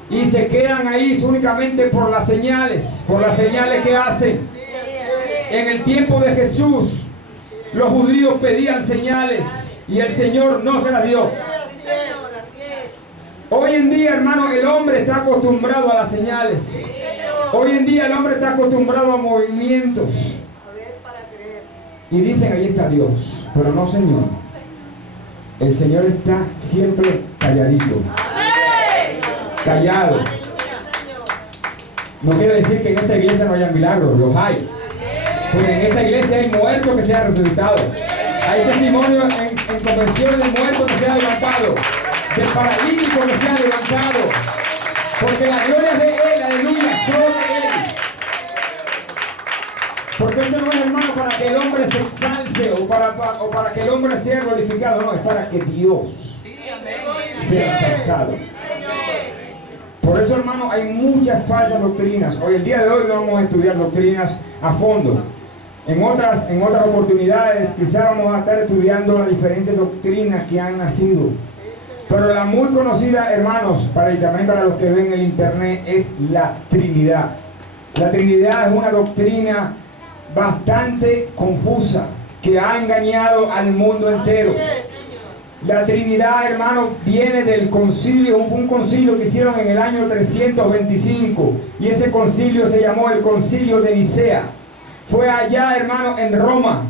y se quedan ahí únicamente por las señales que hacen. En el tiempo de Jesús, los judíos pedían señales y el Señor no se las dio. Hoy en día, hermano, el hombre está acostumbrado a las señales. Hoy en día el hombre está acostumbrado a movimientos. Y dicen, ahí está Dios. Pero no, Señor. El Señor está siempre calladito. Callado. No quiere decir que en esta iglesia no haya milagros, los hay. Porque en esta iglesia hay muertos que se han resucitado. Hay testimonios en convenciones de muertos que se han levantado, de paralíticos que se han levantado. Porque la gloria es de Él, aleluya, solo de Él. Porque esto no es, hermano, para que el hombre se exalce o para que el hombre sea glorificado, no, es para que Dios sea exaltado. Por eso, hermano, hay muchas falsas doctrinas. Hoy, el día de hoy, no vamos a estudiar doctrinas a fondo. En otras oportunidades, quizás vamos a estar estudiando las diferentes doctrinas que han nacido. Pero la muy conocida, hermanos, y también para los que ven el internet, es la Trinidad. La Trinidad es una doctrina bastante confusa que ha engañado al mundo entero. La Trinidad, hermano, viene del concilio, un concilio que hicieron en el año 325, y ese concilio se llamó el Concilio de Nicea. Fue allá, hermano, en Roma,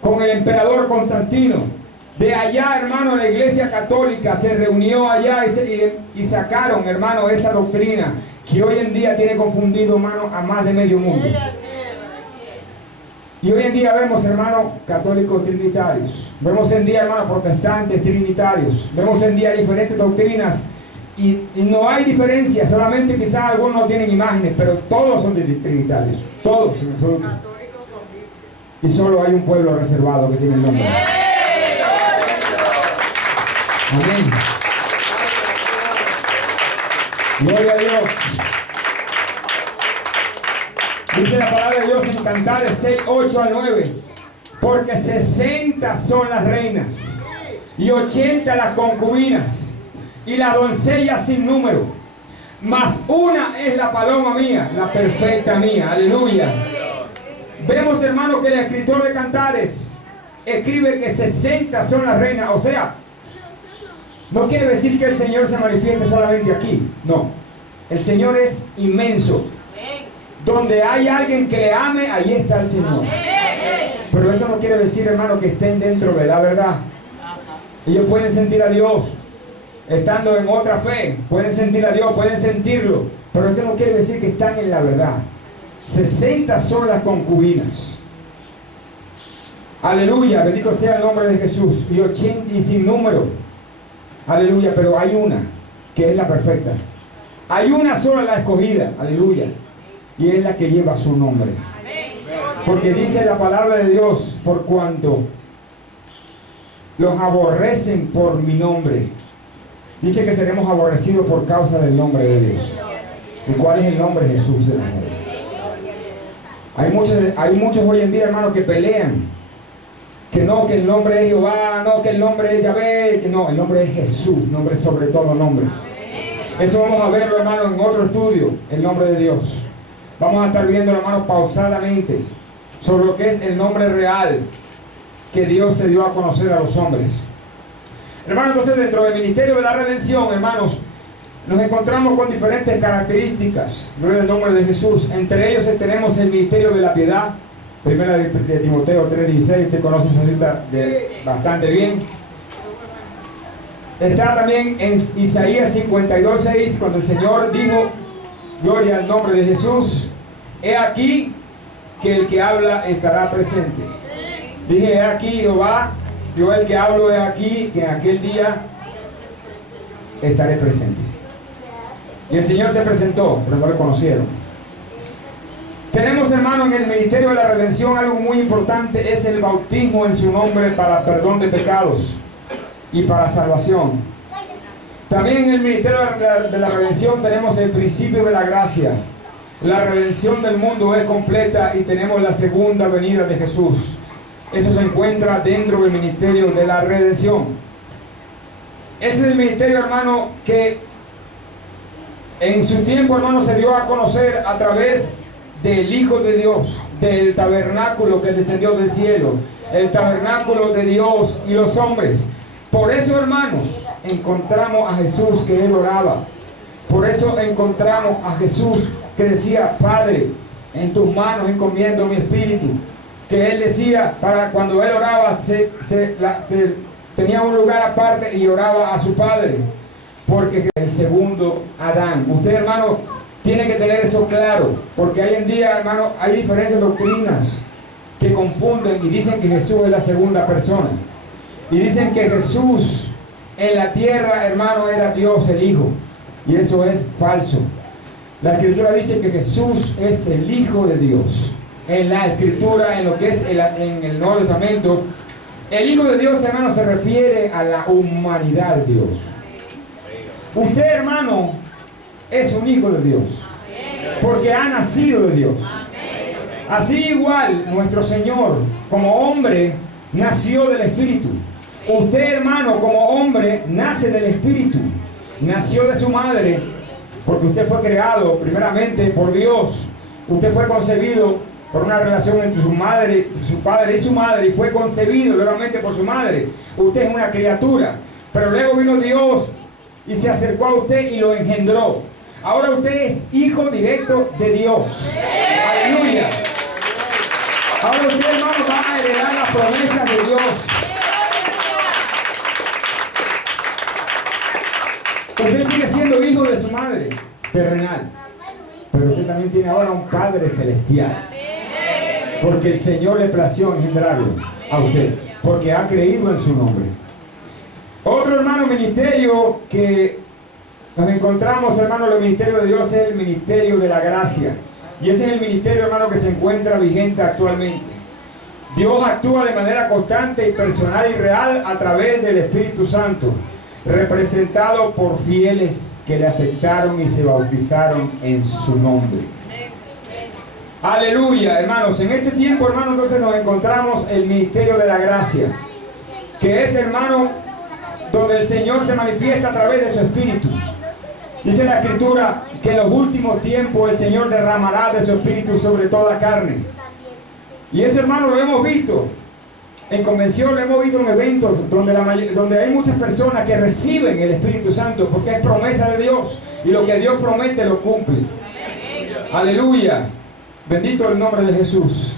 con el emperador Constantino. De allá, hermano, la Iglesia Católica se reunió allá y sacaron, hermano, esa doctrina que hoy en día tiene confundido, hermano, a más de medio mundo. Y hoy en día vemos, hermanos, católicos trinitarios. Vemos en día, hermanos, protestantes trinitarios. Vemos en día diferentes doctrinas. Y no hay diferencia, solamente quizás algunos no tienen imágenes, pero todos son trinitarios. Todos, en absoluto. Y solo hay un pueblo reservado que tiene el nombre. Amén. Gloria a Dios. Dice la palabra de Dios en Cantares 6, 8 al 9. Porque 60 son las reinas y 80 las concubinas y las doncellas sin número. Mas una es la paloma mía, la perfecta mía. Aleluya. Vemos, hermano, que el escritor de Cantares escribe que 60 son las reinas. O sea, no quiere decir que el Señor se manifieste solamente aquí. No. El Señor es inmenso. Donde hay alguien que le ame, ahí está el Señor. Pero eso no quiere decir, hermano, que estén dentro de la verdad. Ellos pueden sentir a Dios estando en otra fe. Pueden sentir a Dios, pueden sentirlo. Pero eso no quiere decir que están en la verdad. 60 son las concubinas. Aleluya, bendito sea el nombre de Jesús. Y 80 y sin número. Aleluya, pero hay una que es la perfecta. Hay una sola la escogida. Aleluya. Y es la que lleva su nombre. Porque dice la palabra de Dios, por cuanto los aborrecen por mi nombre. Dice que seremos aborrecidos por causa del nombre de Dios. ¿Y cuál es el nombre de Jesús de Nazaret? Hay muchos hoy en día, hermanos, que pelean. Que no, que el nombre es Jehová, no, que el nombre es Yahvé, que no, el nombre es Jesús, nombre sobre todo nombre. Eso vamos a verlo, hermano, en otro estudio, el nombre de Dios. Vamos a estar viendo, hermanos, pausadamente sobre lo que es el nombre real que Dios se dio a conocer a los hombres. Hermanos, entonces dentro del ministerio de la redención, hermanos, nos encontramos con diferentes características. Gloria al nombre de Jesús. Entre ellos tenemos el ministerio de la piedad. Primera de Timoteo 3:16, usted conoce esa cita bastante bien. Está también en Isaías 52:6, cuando el Señor dijo, gloria al nombre de Jesús, he aquí que el que habla estará presente. Dije, he aquí Jehová, yo el que hablo he aquí, que en aquel día estaré presente. Y el Señor se presentó, pero no le conocieron. Tenemos, hermano, en el ministerio de la redención algo muy importante, es el bautismo en su nombre para perdón de pecados y para salvación. También en el ministerio de la redención tenemos el principio de la gracia. La redención del mundo es completa y tenemos la segunda venida de Jesús. Eso se encuentra dentro del ministerio de la redención. Ese es el ministerio, hermano, que en su tiempo, hermano, se dio a conocer a través del Hijo de Dios, del tabernáculo que descendió del cielo, el tabernáculo de Dios y los hombres. Por eso, hermanos, encontramos a Jesús que Él oraba. Por eso encontramos a Jesús que decía, Padre, en tus manos encomiendo mi espíritu. Que Él decía, para cuando Él oraba, tenía un lugar aparte y oraba a su Padre. Porque el segundo Adán. Usted, hermano, tiene que tener eso claro. Porque hoy en día, hermano, hay diferentes doctrinas que confunden y dicen que Jesús es la segunda persona. Y dicen que Jesús en la tierra, hermano, era Dios el Hijo. Y eso es falso. La Escritura dice que Jesús es el Hijo de Dios. En la Escritura, en lo que es en el Nuevo Testamento, el Hijo de Dios, hermano, se refiere a la humanidad de Dios. Usted, hermano, es un hijo de Dios, porque ha nacido de Dios. Así igual, nuestro Señor, como hombre, nació del Espíritu. Usted, hermano, como hombre, nace del Espíritu. Nació de su madre, porque usted fue creado primeramente por Dios. Usted fue concebido por una relación entre su madre, su padre y su madre, y fue concebido nuevamente por su madre. Usted es una criatura, pero luego vino Dios y se acercó a usted y lo engendró. Ahora usted es hijo directo de Dios. Aleluya. Ahora usted, hermano, va a heredar las promesas de Dios. Usted sigue siendo hijo de su madre terrenal, pero usted también tiene ahora un Padre celestial, porque el Señor le plació engendrarlo a usted, porque ha creído en su nombre. Otro, hermano, ministerio que nos encontramos, hermano, el ministerio de Dios es el ministerio de la gracia. Y ese es el ministerio, hermano, que se encuentra vigente actualmente. Dios actúa de manera constante y personal y real a través del Espíritu Santo, representado por fieles que le aceptaron y se bautizaron en su nombre. Aleluya, hermanos. En este tiempo, hermano, entonces nos encontramos el ministerio de la gracia, que es, hermano, donde el Señor se manifiesta a través de su Espíritu. Dice la Escritura que en los últimos tiempos el Señor derramará de su Espíritu sobre toda carne. Y ese, hermano, lo hemos visto en convención, lo hemos visto en eventos donde hay muchas personas que reciben el Espíritu Santo, porque es promesa de Dios, y lo que Dios promete lo cumple. Aleluya. Bendito el nombre de Jesús.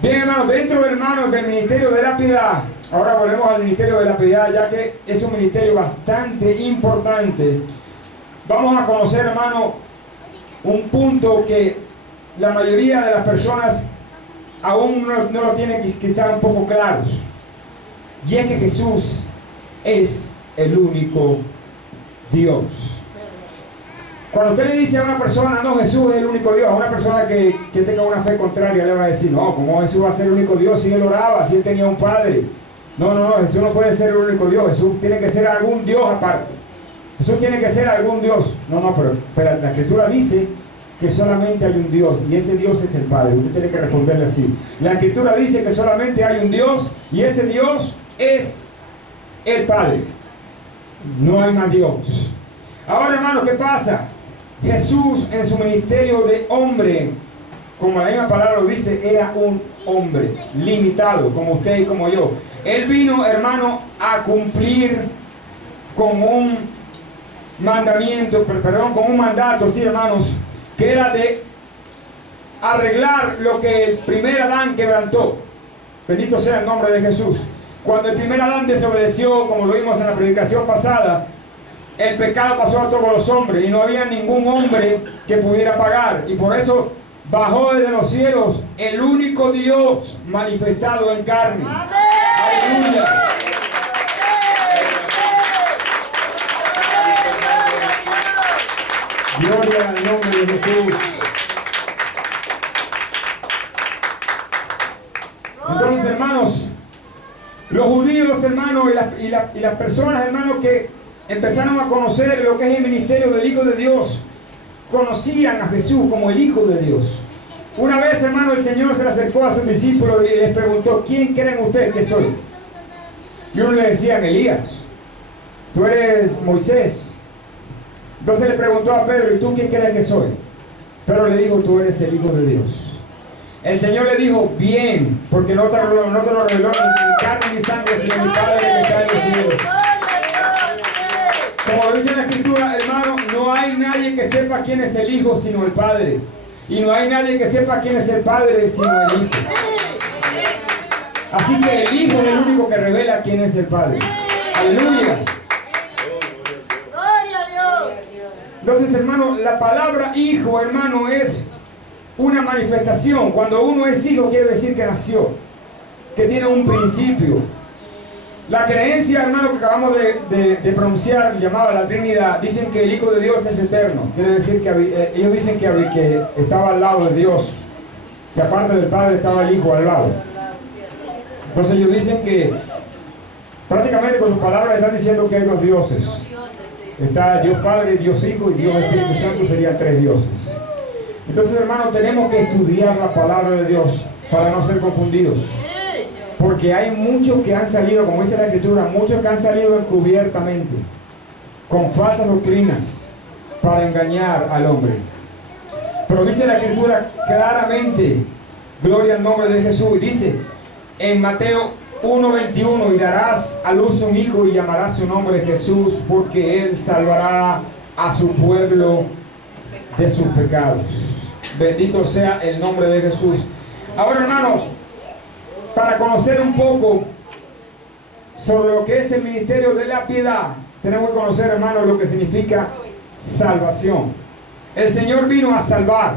Bien, hermanos, dentro, hermanos, del ministerio de la piedad, ahora volvemos al ministerio de la piedad, ya que es un ministerio bastante importante. Vamos a conocer, hermano, un punto que la mayoría de las personas aún no lo tienen quizá un poco claros. Y es que Jesús es el único Dios. Cuando usted le dice a una persona, no, Jesús es el único Dios, a una persona que tenga una fe contraria, le va a decir, no, ¿cómo Jesús va a ser el único Dios si él oraba, si él tenía un padre? No, Jesús no puede ser el único Dios, Jesús tiene que ser algún Dios aparte. Jesús tiene que ser algún Dios. No, pero la Escritura dice que solamente hay un Dios, y ese Dios es el Padre. Usted tiene que responderle así. La Escritura dice que solamente hay un Dios, y ese Dios es el Padre. No hay más Dios. Ahora, hermano, ¿qué pasa? Jesús, en su ministerio de hombre, como la misma palabra lo dice, era un hombre limitado, como usted y como yo. Él vino, hermano, a cumplir con un mandamiento, con un mandato, sí, hermanos, que era de arreglar lo que el primer Adán quebrantó. Bendito sea el nombre de Jesús. Cuando el primer Adán desobedeció, como lo vimos en la predicación pasada, el pecado pasó a todos los hombres y no había ningún hombre que pudiera pagar, y por eso bajó desde los cielos el único Dios manifestado en carne. Aleluya. Gloria al nombre de Jesús. Entonces, hermanos, los judíos, hermanos, y las personas, hermanos, que empezaron a conocer lo que es el ministerio del Hijo de Dios, conocían a Jesús como el Hijo de Dios. Una vez, hermano, el Señor se le acercó a sus discípulos y les preguntó, ¿quién creen ustedes que soy? Y uno le decía, Elías. Tú eres Moisés. Entonces le preguntó a Pedro, ¿y tú quién crees que soy? Pedro le dijo, tú eres el Hijo de Dios. El Señor le dijo, bien, porque no te lo reveló ni carne ni sangre, sino mi Padre que está en los cielos. Como lo dice la Escritura, hermano, no hay nadie que sepa quién es el Hijo sino el Padre. Y no hay nadie que sepa quién es el Padre sino el Hijo. Así que el Hijo es el único que revela quién es el Padre. Aleluya. Entonces, hermano, la palabra hijo, hermano, es una manifestación. Cuando uno es hijo, quiere decir que nació, que tiene un principio. La creencia, hermano, que acabamos de pronunciar, llamada la Trinidad, dicen que el Hijo de Dios es eterno. Quiere decir que ellos dicen que estaba al lado de Dios, que aparte del Padre estaba el Hijo al lado. Entonces ellos dicen que prácticamente con sus palabras están diciendo que hay dos dioses. Está Dios Padre, Dios Hijo y Dios Espíritu Santo, serían tres dioses. Entonces, hermano, tenemos que estudiar la palabra de Dios para no ser confundidos. Porque hay muchos que han salido, como dice la Escritura, muchos que han salido encubiertamente, con falsas doctrinas, para engañar al hombre. Pero dice la Escritura claramente, gloria al nombre de Jesús, dice en Mateo 1:21, y darás a luz un hijo y llamarás su nombre Jesús, porque él salvará a su pueblo de sus pecados. Bendito sea el nombre de Jesús. Ahora, hermanos, para conocer un poco sobre lo que es el ministerio de la piedad, tenemos que conocer, hermanos, lo que significa salvación. El Señor vino a salvar.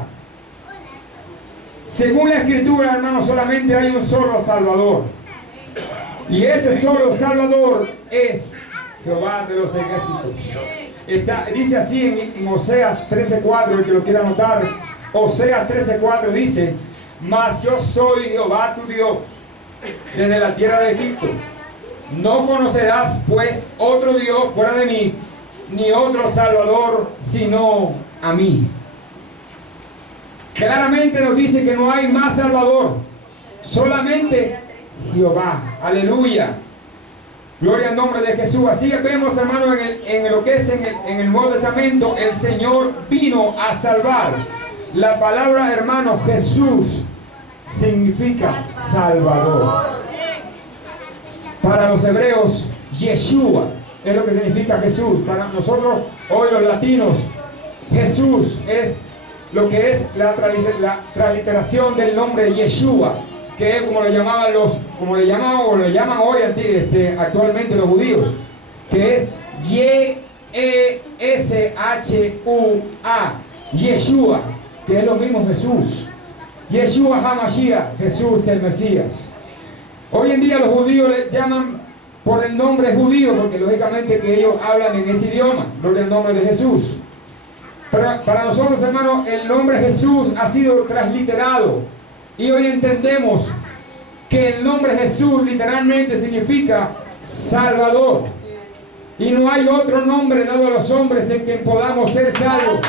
Según la Escritura, hermanos, solamente hay un solo Salvador. Y ese solo Salvador es Jehová de los ejércitos. Dice así en Oseas 13:4, el que lo quiera anotar. Oseas 13:4 dice: mas yo soy Jehová tu Dios, desde la tierra de Egipto. No conocerás pues otro Dios fuera de mí, ni otro Salvador sino a mí. Claramente nos dice que no hay más Salvador, solamente Jehová. Aleluya. Gloria al nombre de Jesús. Así que vemos, hermano, en lo que es en el Nuevo Testamento, el Señor vino a salvar. La palabra, hermano, Jesús significa Salvador. Para los hebreos, Yeshua es lo que significa Jesús. Para nosotros, hoy los latinos, Jesús es lo que es la transliteración del nombre Yeshua, que es como le llaman hoy actualmente los judíos, que es Y-E-S-H-U-A, Yeshua, que es lo mismo Jesús. Yeshua HaMashiach, Jesús el Mesías. Hoy en día los judíos le llaman por el nombre judío, porque lógicamente que ellos hablan en ese idioma, gloria al nombre de Jesús. Para nosotros, hermanos, el nombre Jesús ha sido transliterado. Y hoy entendemos que el nombre Jesús literalmente significa Salvador. Y no hay otro nombre dado a los hombres en quien podamos ser salvos.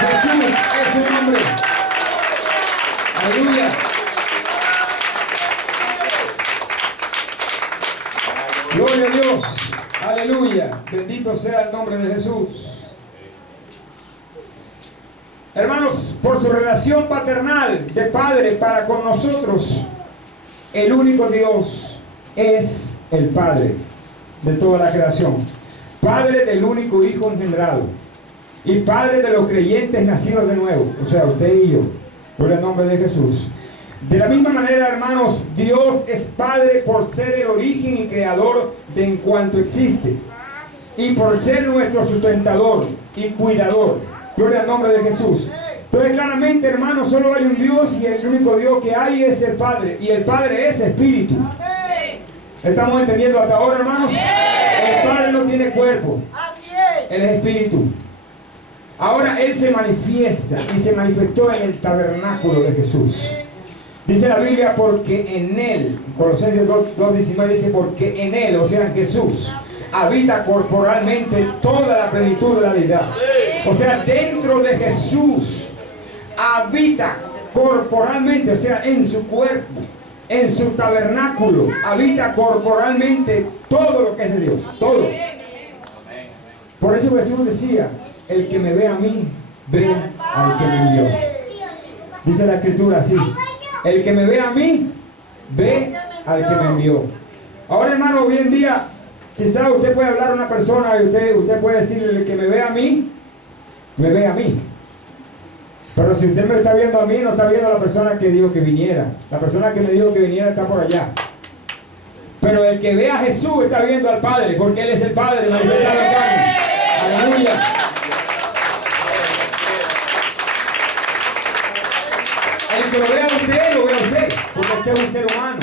Jesús es su nombre. Aleluya. Gloria a Dios. Aleluya. Bendito sea el nombre de Jesús. Hermanos, por su relación paternal de Padre para con nosotros, el único Dios es el Padre de toda la creación. Padre del único Hijo engendrado. Y Padre de los creyentes nacidos de nuevo. O sea, usted y yo. Por el nombre de Jesús. De la misma manera, hermanos, Dios es Padre por ser el origen y creador de en cuanto existe. Y por ser nuestro sustentador y cuidador. Gloria al nombre de Jesús. Entonces, claramente, hermanos, solo hay un Dios y el único Dios que hay es el Padre. Y el Padre es Espíritu. ¿Estamos entendiendo hasta ahora, hermanos? El Padre no tiene cuerpo. Él es Espíritu. Ahora Él se manifiesta y se manifestó en el tabernáculo de Jesús. Dice la Biblia, porque en Él, Colosenses 2:19 dice, porque en Él, o sea, en Jesús, habita corporalmente toda la plenitud de la deidad. O sea, dentro de Jesús habita corporalmente, o sea, en su cuerpo, en su tabernáculo, habita corporalmente todo lo que es de Dios, todo. Por eso Jesús decía, el que me ve a mí, ve al que me envió. Dice la Escritura así, el que me ve a mí, ve al que me envió. Ahora, hermano, hoy en día, quizás usted puede hablar a una persona y usted puede decirle, el que me ve a mí, me ve a mí. Pero si usted me está viendo a mí, no está viendo a la persona que dijo que viniera. La persona que me dijo que viniera está por allá. Pero el que ve a Jesús está viendo al Padre, porque Él es el Padre manifestado en carne. Aleluya. El que lo vea a usted, porque usted es un ser humano.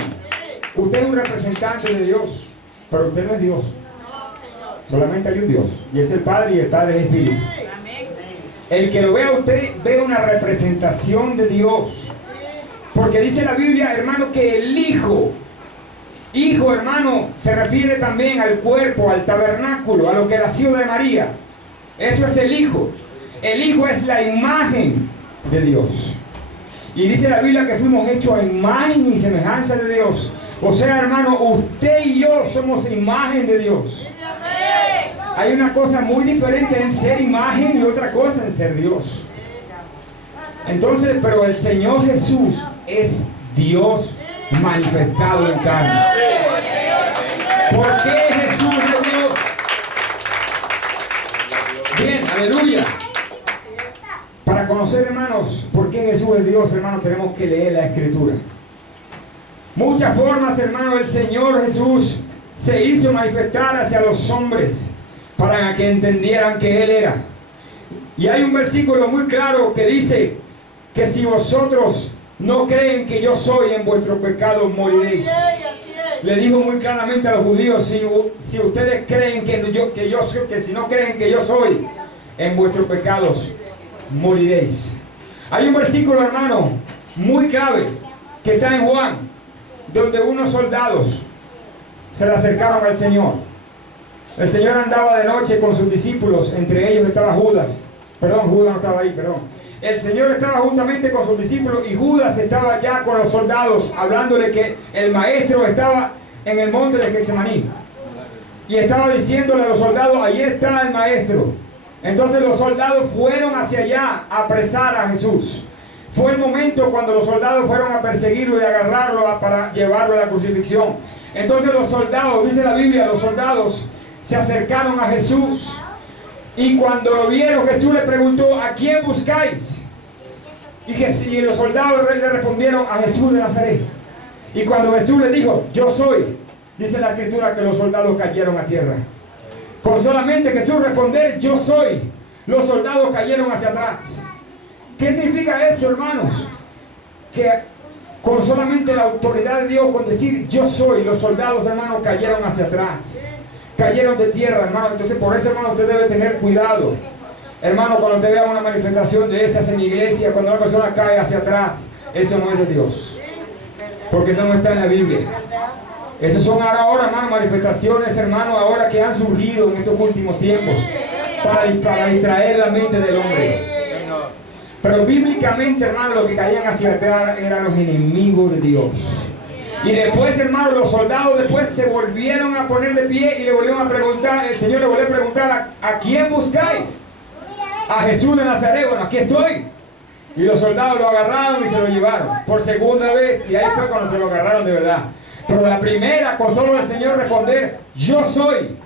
Usted es un representante de Dios, pero usted no es Dios. Solamente hay un Dios, y es el Padre, y el Padre es Espíritu. El que lo vea a usted, ve una representación de Dios. Porque dice la Biblia, hermano, que el Hijo, hermano, se refiere también al cuerpo, al tabernáculo, a lo que nació de María. Eso es el Hijo. El Hijo es la imagen de Dios. Y dice la Biblia que fuimos hechos a imagen y semejanza de Dios. O sea, hermano, usted y yo somos imagen de Dios. Hay una cosa muy diferente en ser imagen y otra cosa en ser Dios. Entonces, pero el Señor Jesús es Dios manifestado en carne. ¿Por qué Jesús es Dios? Bien, aleluya. Para conocer, hermanos, por qué Jesús es Dios, hermanos, tenemos que leer la Escritura. Muchas formas, hermano, el Señor Jesús se hizo manifestar hacia los hombres para que entendieran que Él era. Y hay un versículo muy claro que dice que si vosotros no creen que yo soy, en vuestros pecados moriréis. Le dijo muy claramente a los judíos, si ustedes creen que si no creen que yo soy, en vuestros pecados moriréis. Hay un versículo, hermano, muy clave, que está en Juan, donde unos soldados se le acercaron al Señor. El Señor andaba de noche con sus discípulos, entre ellos estaba Judas. Perdón, Judas no estaba ahí, perdón. El Señor estaba juntamente con sus discípulos y Judas estaba ya con los soldados, hablándole que el maestro estaba en el monte de Getsemaní. Y estaba diciéndole a los soldados, ahí está el maestro. Entonces los soldados fueron hacia allá a apresar a Jesús. Fue el momento cuando los soldados fueron a perseguirlo y agarrarlo para llevarlo a la crucifixión. Entonces los soldados, dice la Biblia, los soldados se acercaron a Jesús. Y cuando lo vieron, Jesús le preguntó, ¿a quién buscáis? Y los soldados le respondieron, a Jesús de Nazaret. Y cuando Jesús le dijo, yo soy, dice la Escritura que los soldados cayeron a tierra. Con solamente Jesús responder, yo soy, los soldados cayeron hacia atrás. ¿Qué significa eso, hermanos? Que con solamente la autoridad de Dios, con decir yo soy, los soldados, hermanos, cayeron hacia atrás. Cayeron de tierra, hermano. Entonces por eso, hermano, usted debe tener cuidado. Hermano, cuando usted vea una manifestación de esas en la iglesia, cuando una persona cae hacia atrás, eso no es de Dios. Porque eso no está en la Biblia. Esas son ahora, hermano, manifestaciones, hermano, ahora que han surgido en estos últimos tiempos para distraer la mente del hombre. Pero bíblicamente, hermano, los que caían hacia atrás eran los enemigos de Dios. Y después, hermano, los soldados después se volvieron a poner de pie y le volvieron a preguntar, el Señor le volvió a preguntar, ¿a quién buscáis? A Jesús de Nazaret. Bueno, aquí estoy. Y los soldados lo agarraron y se lo llevaron por segunda vez, y ahí fue cuando se lo agarraron de verdad. Pero la primera, con solo el Señor responder, yo soy,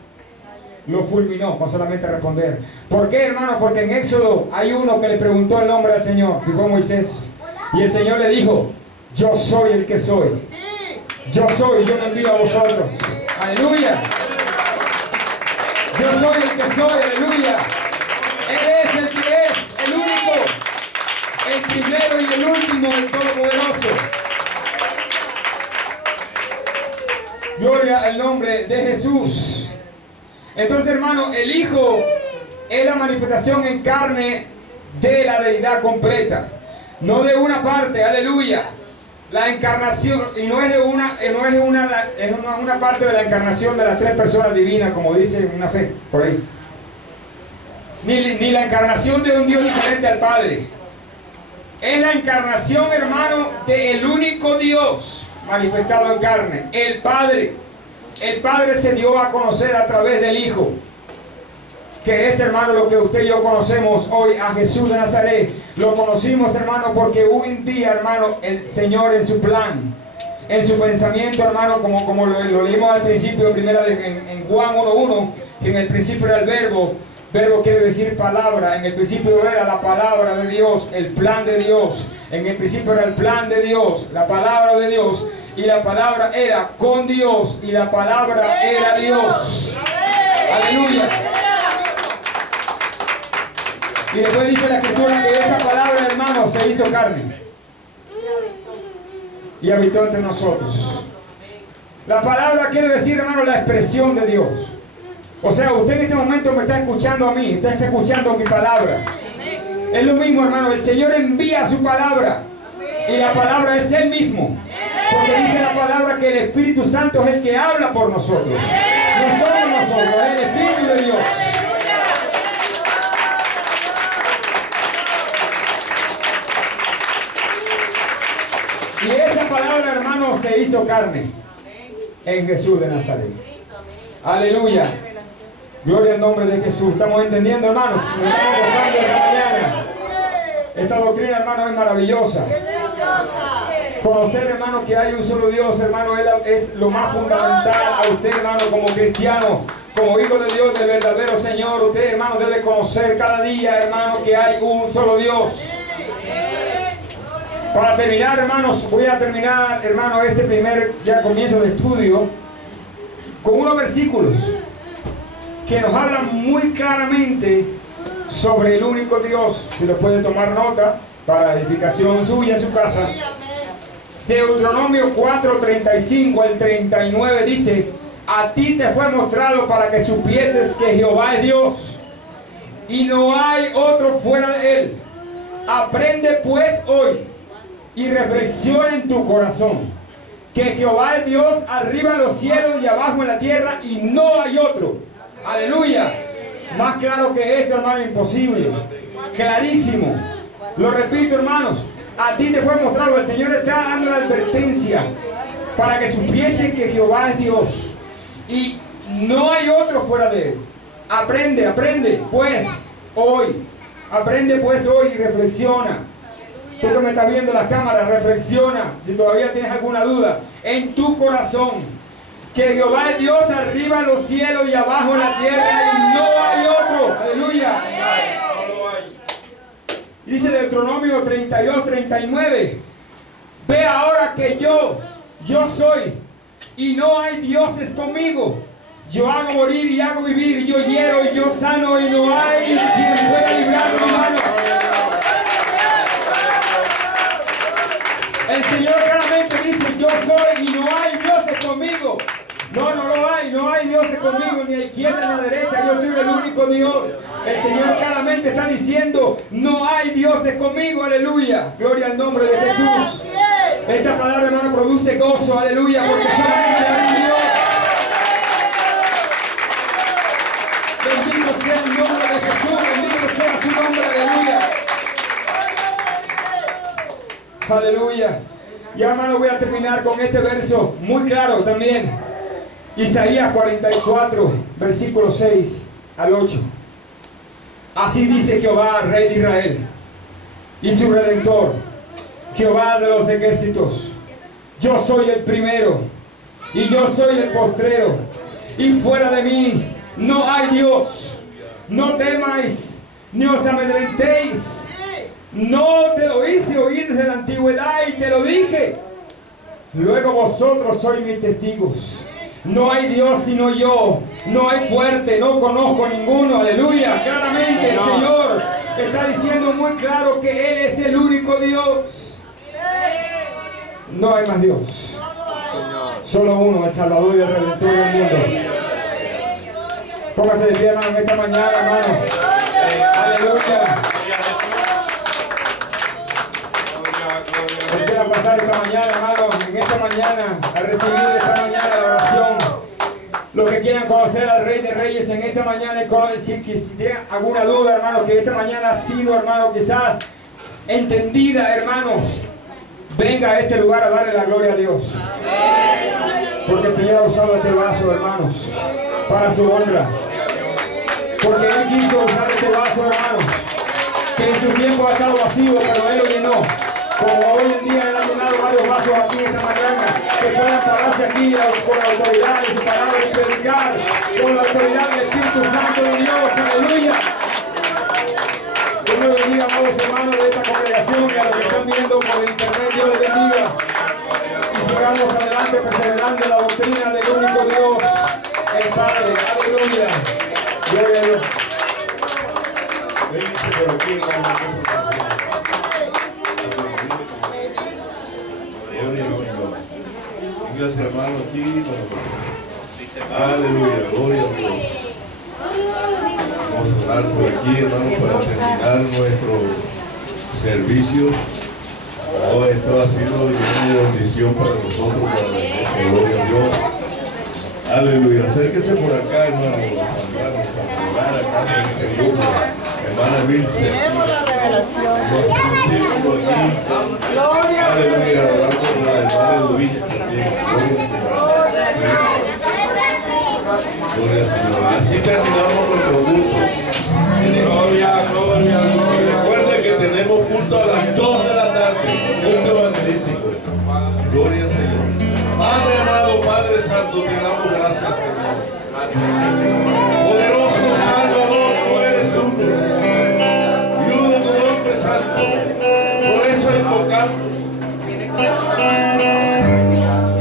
lo fulminó con solamente responder. ¿Por qué, hermano? Porque en Éxodo hay uno que le preguntó el nombre al Señor, y fue Moisés. Y el Señor le dijo, yo soy el que soy. Yo soy, yo me envío a vosotros. Aleluya. Yo soy el que soy, aleluya. Él es el que es, el único, el primero y el último, el todopoderoso. Gloria al nombre de Jesús. Entonces, hermano, el Hijo es la manifestación en carne de la deidad completa, no de una parte, aleluya. La encarnación, y no es una parte de la encarnación de las tres personas divinas, como dice una fe por ahí. Ni la encarnación de un Dios diferente al Padre. Es la encarnación, hermano, del único Dios manifestado en carne, el Padre. El Padre se dio a conocer a través del Hijo, que es, hermano, lo que usted y yo conocemos hoy, a Jesús de Nazaret. Lo conocimos, hermano, porque un día, hermano, el Señor en su plan, en su pensamiento, hermano, como lo leímos al principio en Juan 1:1, que en el principio era el verbo quiere decir palabra, en el principio era la palabra de Dios, el plan de Dios, en el principio era el plan de Dios, la palabra de Dios, y la palabra era con Dios, y la palabra era Dios. Aleluya. Y después dice la Escritura que esa palabra, hermano, se hizo carne y habitó entre nosotros. La palabra quiere decir, hermano, la expresión de Dios. O sea, usted en este momento me está escuchando a mí, usted está escuchando mi palabra. Es lo mismo, hermano, el Señor envía su palabra y la palabra es Él mismo. Porque dice la palabra que el Espíritu Santo es el que habla por nosotros. No somos nosotros, es el Espíritu de Dios. Y esa palabra, hermano, se hizo carne en Jesús de Nazaret. Aleluya. Gloria al nombre de Jesús. ¿Estamos entendiendo, hermanos? Nos estamos gozando esta mañana. Esta doctrina, hermano, es maravillosa. Conocer, hermano, que hay un solo Dios, hermano, es lo más fundamental a usted, hermano, como cristiano, como hijo de Dios, del verdadero Señor. Usted, hermano, debe conocer cada día, hermano, que hay un solo Dios. Para terminar, hermanos, voy a terminar, hermano, este primer ya comienzo de estudio con unos versículos que nos hablan muy claramente sobre el único Dios. Si lo puede tomar nota para edificación suya en su casa. Deuteronomio 4:35 al 39 dice: a ti te fue mostrado para que supieses que Jehová es Dios y no hay otro fuera de él. Aprende pues hoy y reflexiona en tu corazón que Jehová es Dios arriba en los cielos y abajo en la tierra y no hay otro. Aleluya. Más claro que esto, hermano, imposible. Clarísimo. Lo repito, hermanos. A ti te fue mostrado. El Señor está dando la advertencia para que supiesen que Jehová es Dios y no hay otro fuera de él. Aprende pues hoy. Aprende pues hoy y reflexiona. Tú que me estás viendo en la cámara, reflexiona. Si todavía tienes alguna duda, en tu corazón, que Jehová es Dios arriba en los cielos y abajo en la tierra y no hay otro. Aleluya. Dice Deuteronomio 32:39: ve ahora que yo soy y no hay dioses conmigo. Yo hago morir y hago vivir, yo hiero y yo sano y no hay quien pueda librar de mi mano. El Señor claramente dice: yo soy y no hay dioses conmigo. No lo hay dioses conmigo, ni a izquierda ni a derecha, yo soy el único Dios. El Señor claramente está diciendo: no hay dioses conmigo, aleluya. Gloria al nombre de Jesús. Esta palabra, hermano, produce gozo, aleluya, porque solamente hay un Dios. Bendito sea el nombre de Jesús, bendito sea su nombre, aleluya. Aleluya. Y hermano, voy a terminar con este verso muy claro también. Isaías 44, versículos 6 al 8. Así dice Jehová, Rey de Israel, y su Redentor, Jehová de los ejércitos: yo soy el primero, y yo soy el postrero, y fuera de mí no hay Dios. No temáis, ni os amedrentéis. No te lo hice oír desde la antigüedad y te lo dije. Luego vosotros sois mis testigos. No hay Dios sino yo. No hay fuerte, no conozco ninguno. Aleluya. Claramente el Señor está diciendo muy claro que Él es el único Dios. No hay más Dios. Solo uno, el Salvador y el Redentor del mundo. Póngase de pie, hermano, en esta mañana, hermano. Aleluya. Quiero pasar esta mañana, hermano, en esta mañana, a recibir esta mañana la oración. Los que quieran conocer al Rey de Reyes en esta mañana, si tienen alguna duda, hermano, que esta mañana ha sido, hermano, quizás entendida, hermanos, venga a este lugar a darle la gloria a Dios. Porque el Señor ha usado este vaso, hermanos, para su honra. Porque Él quiso usar este vaso, hermanos, que en su tiempo ha estado vacío, pero Él lo llenó. Como hoy en día Él ha llenado varios vasos aquí esta mañana, que puedan pararse aquí con la autoridad de su palabra y predicar con la autoridad del Espíritu Santo de Dios. Aleluya. Dios les bendiga, amados hermanos de esta congregación, y a los que están viendo por internet, Dios les bendiga. Y sigamos adelante perseverando en la doctrina del único Dios, el Padre. Aleluya. Gloria a Dios. Bendice por aquí, hermano. Gloria al Señor. Dios ese hermano aquí. Aleluya, gloria a Dios. Vamos a orar por aquí, hermano, para terminar nuestro servicio. Oh, esto ha sido una bendición para nosotros, para la iglesia. Gloria a Dios. Aleluya. Acérquese por acá, hermano. Para acá en este grupo. Hermana Vilce. Aleluya. Orando por la hermana Duvilla también. Gloria al Señor. Así terminamos nuestro culto. Gloria, gloria, gloria. Recuerde que tenemos culto a las 2 de la tarde. Culto evangelístico. Gloria al Señor. Padre amado, Padre Santo, te damos gracias, Señor. Poderoso Salvador, tú eres uno, Señor. Y uno tu nombre santo. Por eso invocamos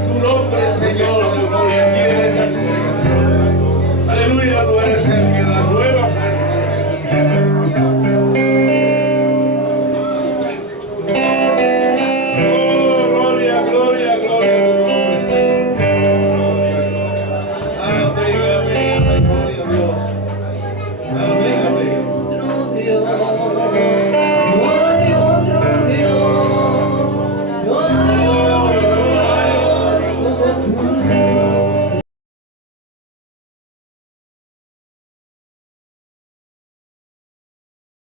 tu nombre, Señor, de gloria aquí en esta congregación. Aleluya, tú eres el que da